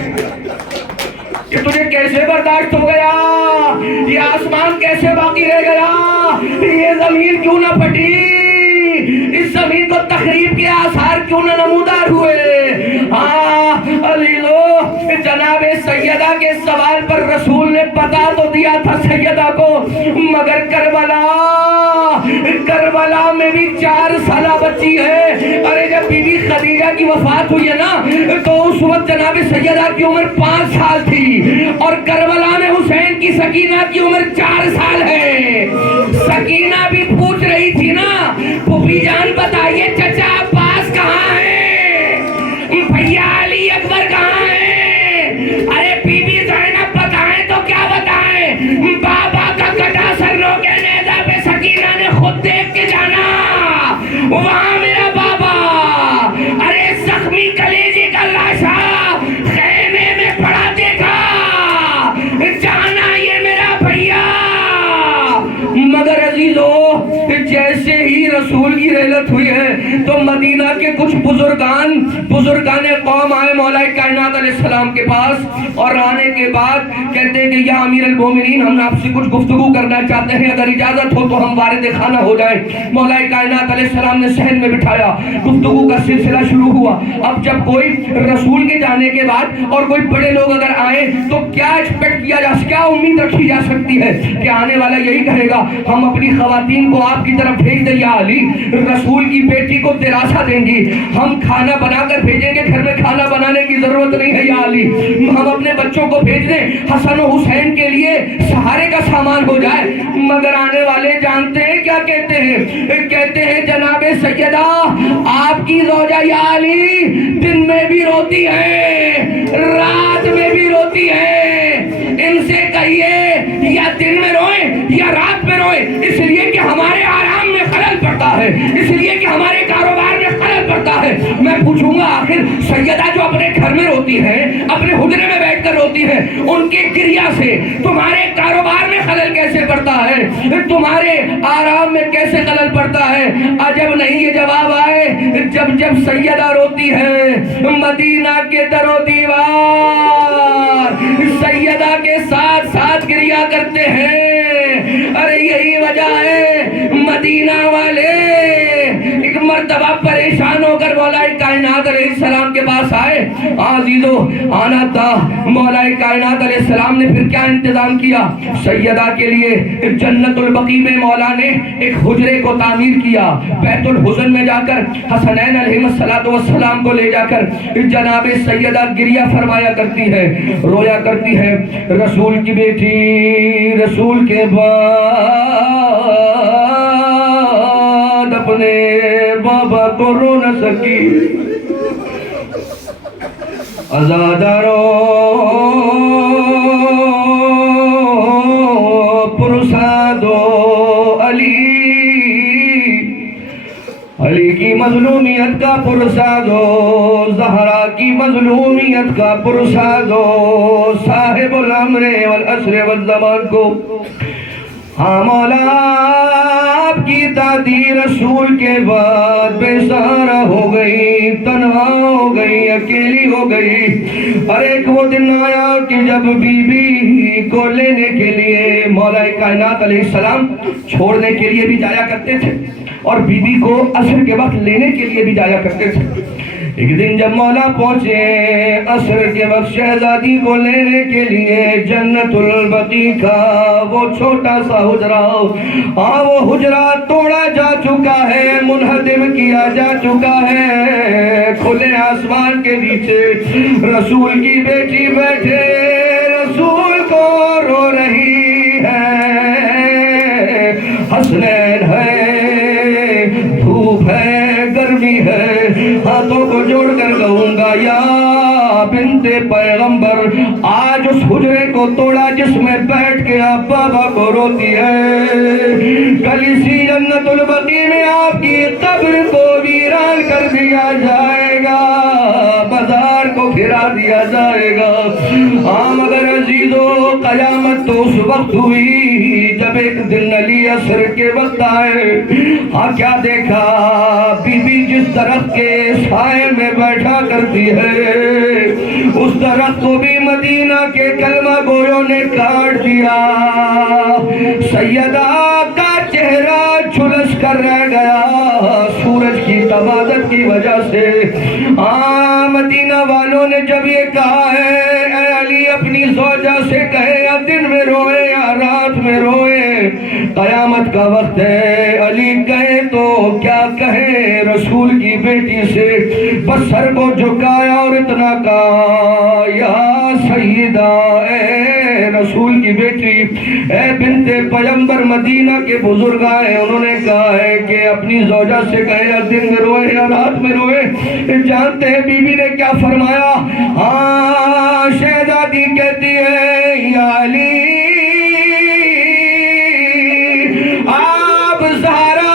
کہ تجھے کیسے برداشت ہو گیا، یہ آسمان کیسے باقی رہ گیا، یہ زمین کیوں نہ پھٹی، اس زمین کو تخریب کے آثار کیوں نہ نمودار ہوئے. ہاں علیلو، جناب سیدہ کے سوال پر رسول نے بتا تو دیا تھا سیدہ کو، مگر کربلا میں بھی 4 سالہ بچی ہے. ارے جب بی بی خدیجہ کی وفات ہوئی ہے نا تو اس وقت جناب سیدہ کی عمر 5 سال تھی، اور کربلا میں حسین کی سکینہ کی عمر 4 سال ہے. سکینہ بھی پوچھ رہی تھی نا، پھوپھی جان بتائیے چچا عباس کہاں ہے، بھیا علی اکبر کہاں ہے. ارے بی بی زینب بتائیں تو کیا بتائیں، بابا کا کٹا سر روکے نیزہ پہ سکینہ نے خود دیکھ کے جانا، وہاں میرا بابا. ارے زخمی کلیجے کا لاشا خیمے میں پڑا دیکھا، جانا یہ میرا بھیا. مگر عزیزو، جیسے ہی رسول کی رحلت ہوئی ہے تو مدینہ کے کچھ بزرگان قوم آئے مولا کائنات علیہ السلام کے پاس، اور آنے کے بعد کہتے ہیں کہ یا امیر المومنین، ہم آپ سے کچھ گفتگو کرنا چاہتے ہیں، اگر اجازت ہو تو ہم وارد خانہ ہو جائیں. مولا کائنات علیہ السلام نے صحن میں بٹھایا، گفتگو کا سلسلہ شروع ہوا. اب جب کوئی رسول کے جانے کے بعد اور کوئی بڑے لوگ اگر آئیں تو کیا ایکسپیکٹ کیا جا، کیا امید رکھی جا سکتی ہے کہ آنے والا یہی کہے گا ہم اپنی خواتین کو آپ کی طرف بھیج دیں یا علی، رسول کی بیٹی کو دلاسا دیں گی، ہم کھانا بنا کر بھیجیں گے، گھر میں کھانا بنانے کی ضرورت نہیں ہے یا علی، ہم اپنے بچوں کو بھیج دیں حسن و حسین کے لیے سہارے کا سامان ہو جائے. مگر آنے والے جانتے ہیں کیا کہتے ہیں، کہتے ہیں جناب سیدہ آپ کی زوجہ یا علی دن میں بھی روتی ہے، رات میں بھی روتی ہے، ان سے کہیے یا دن میں روئیں یا رات میں روئیں، اس لیے کہ ہمارے آرام میں خلل پڑتا ہے، اس لیے کہ ہمارے کاروبار میں خلل پڑتا ہے. میں پوچھوں گا آخر سیدہ جو اپنے گھر میں روتی ہے، اپنے حجرے میں بیٹھ کر روتی ہے، ان کے گریہ سے تمہارے کاروبار میں خلل کیسے پڑتا ہے، تمہارے آرام میں کیسے خلل پڑتا ہے؟ عجب نہیں یہ جواب آئے جب سیدہ روتی ہے، مدینہ کے در و دیوار سیدہ کے ساتھ ساتھ گریہ کرتے ہیں. ارے یہی وجہ ہے مدینہ والے ایک مرتبہ پریشان ہو کر مولا کائنات علیہ السلام کے پاس آئے. عزیزو آنا تھا، مولا کائنات علیہ السلام نے پھر کیا انتظام کیا، سیدہ کے لیے جنت البقیع میں مولا نے ایک حجرے کو تعمیر کیا. بیت الحزن میں جا کر حسنین علیہ السلام کو لے جا کر جناب سیدہ گریہ فرمایا کرتی ہے، رویا کرتی ہے. رسول کی بیٹی رسول کے بعد اپنے بابا کو رو نہ سکی، آزادہ رو پرسادو علی کی مظلوم مظلومیت کا پرسازو، زہرا کی مظلومیت کا پرسازو، صاحب الامر والعصر والزمان کو۔ ہاں مولا آپ کی دادی رسول کے بعد بے سہارا ہو گئی، تنہا ہو گئی، اکیلی ہو گئی۔ اور ایک وہ دن آیا کہ جب بی بی کو لینے کے لیے مولا کائنات علیہ السلام چھوڑنے کے لیے بھی جایا کرتے تھے اور بی بی کو عصر کے وقت لینے کے لیے بھی جایا کرتے تھے۔ ایک دن جب مولا پہنچے عصر کے وقت شہزادی کو لینے کے لیے جنت البقیع کا وہ چھوٹا سا حجرہ، وہ حجرہ توڑا جا چکا ہے، منہدم کیا جا چکا ہے۔ کھلے آسمان کے نیچے رسول کی بیٹی بیٹھے رسول کو رو رہی ہے، حسنین ہے، دھوپ ہے، گرمی ہے، ہاتھوں کو جوڑ کر کہوں گا یا بنت پیغمبر، آج اس حجرے کو توڑا جس میں بیٹھ کے آپ بابا کو روتی ہے، کل اسی جنت البقیع میں آپ کی قبر کو ویران کر دیا جائے گا، بازار کو گھرا دیا جائے گا۔ مگر عزیزو قیامت تو اس وقت ہوئی جب ایک دن علی عصر کے وقت آئے۔ کیا دیکھا؟ بی بی جس درخت کے سائے میں بیٹھا کرتی ہے اس درخت کو بھی مدینہ کے کلمہ گویوں نے کاٹ دیا، سیدہ کا چہرہ جھلس کر رہ گیا سورج کی تبادت کی وجہ سے۔ مدینہ والوں نے جب یہ کہا ہے اے علی اپنی زوجہ سے کہے یا دن میں روئے یا رات میں روئے، قیامت کا وقت ہے، علی کہے تو کیا کہے رسول کی بیٹی سے، بس سر کو جھکایا اور اتنا کہا یا سیدہ، اے رسول کی بیٹی، اے بنت پیغمبر، مدینہ کے بزرگ آئے، انہوں نے کہا ہے کہ اپنی زوجہ سے کہے یا دن میں روئے یا رات میں روئے۔ جانتے ہیں بی بی نے کیا فرمایا؟ شہزادی کہتی ہے یا علی آپ زہرا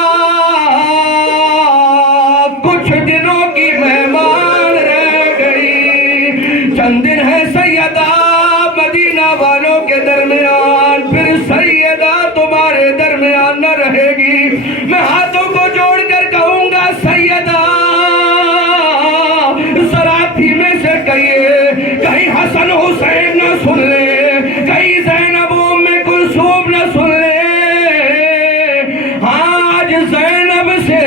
کچھ دنوں کی مہمان رہ گئی، چند دن ہے سیدہ مدینہ والوں کے درمیان، پھر سیدہ تمہارے درمیان نہ رہے گی۔ میں ہاتھوں کو جوڑ کر کہوں گا سیدہ ذرا دھیمے سے کہیے، کہیں حسن حسین نہ سن لے، کہیں زینب ام کلثوم نہ سن لے۔ آج زینب سے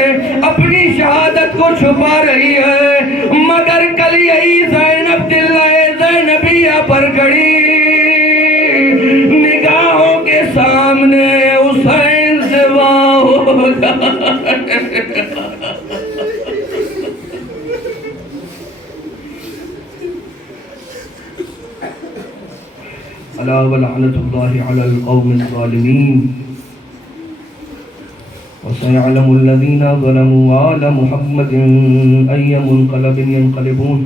اپنی شہادت کو چھپا رہی ہے، مگر کل یہی زینب دلائے زینبیہ پر گڑی، نگاہوں کے سامنے حسین سے واہ ہوگا۔ الا ولعنت اللہ علی القوم الظالمین وسيعلم الذين ظلموا آل محمد أي منقلب ينقلبون۔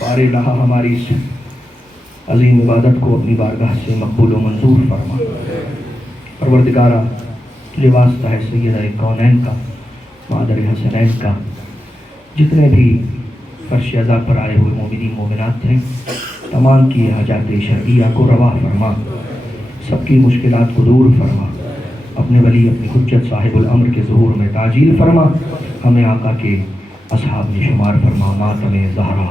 بار الہ ہماری اس عظیم عبادت کو اپنی بارگاہ سے مقبول و منظور فرما۔ پروردگارہ تجھے واسطہ ہے سیدہ کونین کا، مادر حسنین کا، جتنے بھی فرش عزا پر آئے ہوئے مومنین مومنات ہیں، تمام کی حاجات شرعیہ کو روا فرما، سب کی مشکلات کو دور فرما، اپنے ولی اپنی حجت صاحب الامر کے ظہور میں تعجیل فرما، ہمیں آقا کے اصحاب میں شمار فرما، ماتم زہرا۔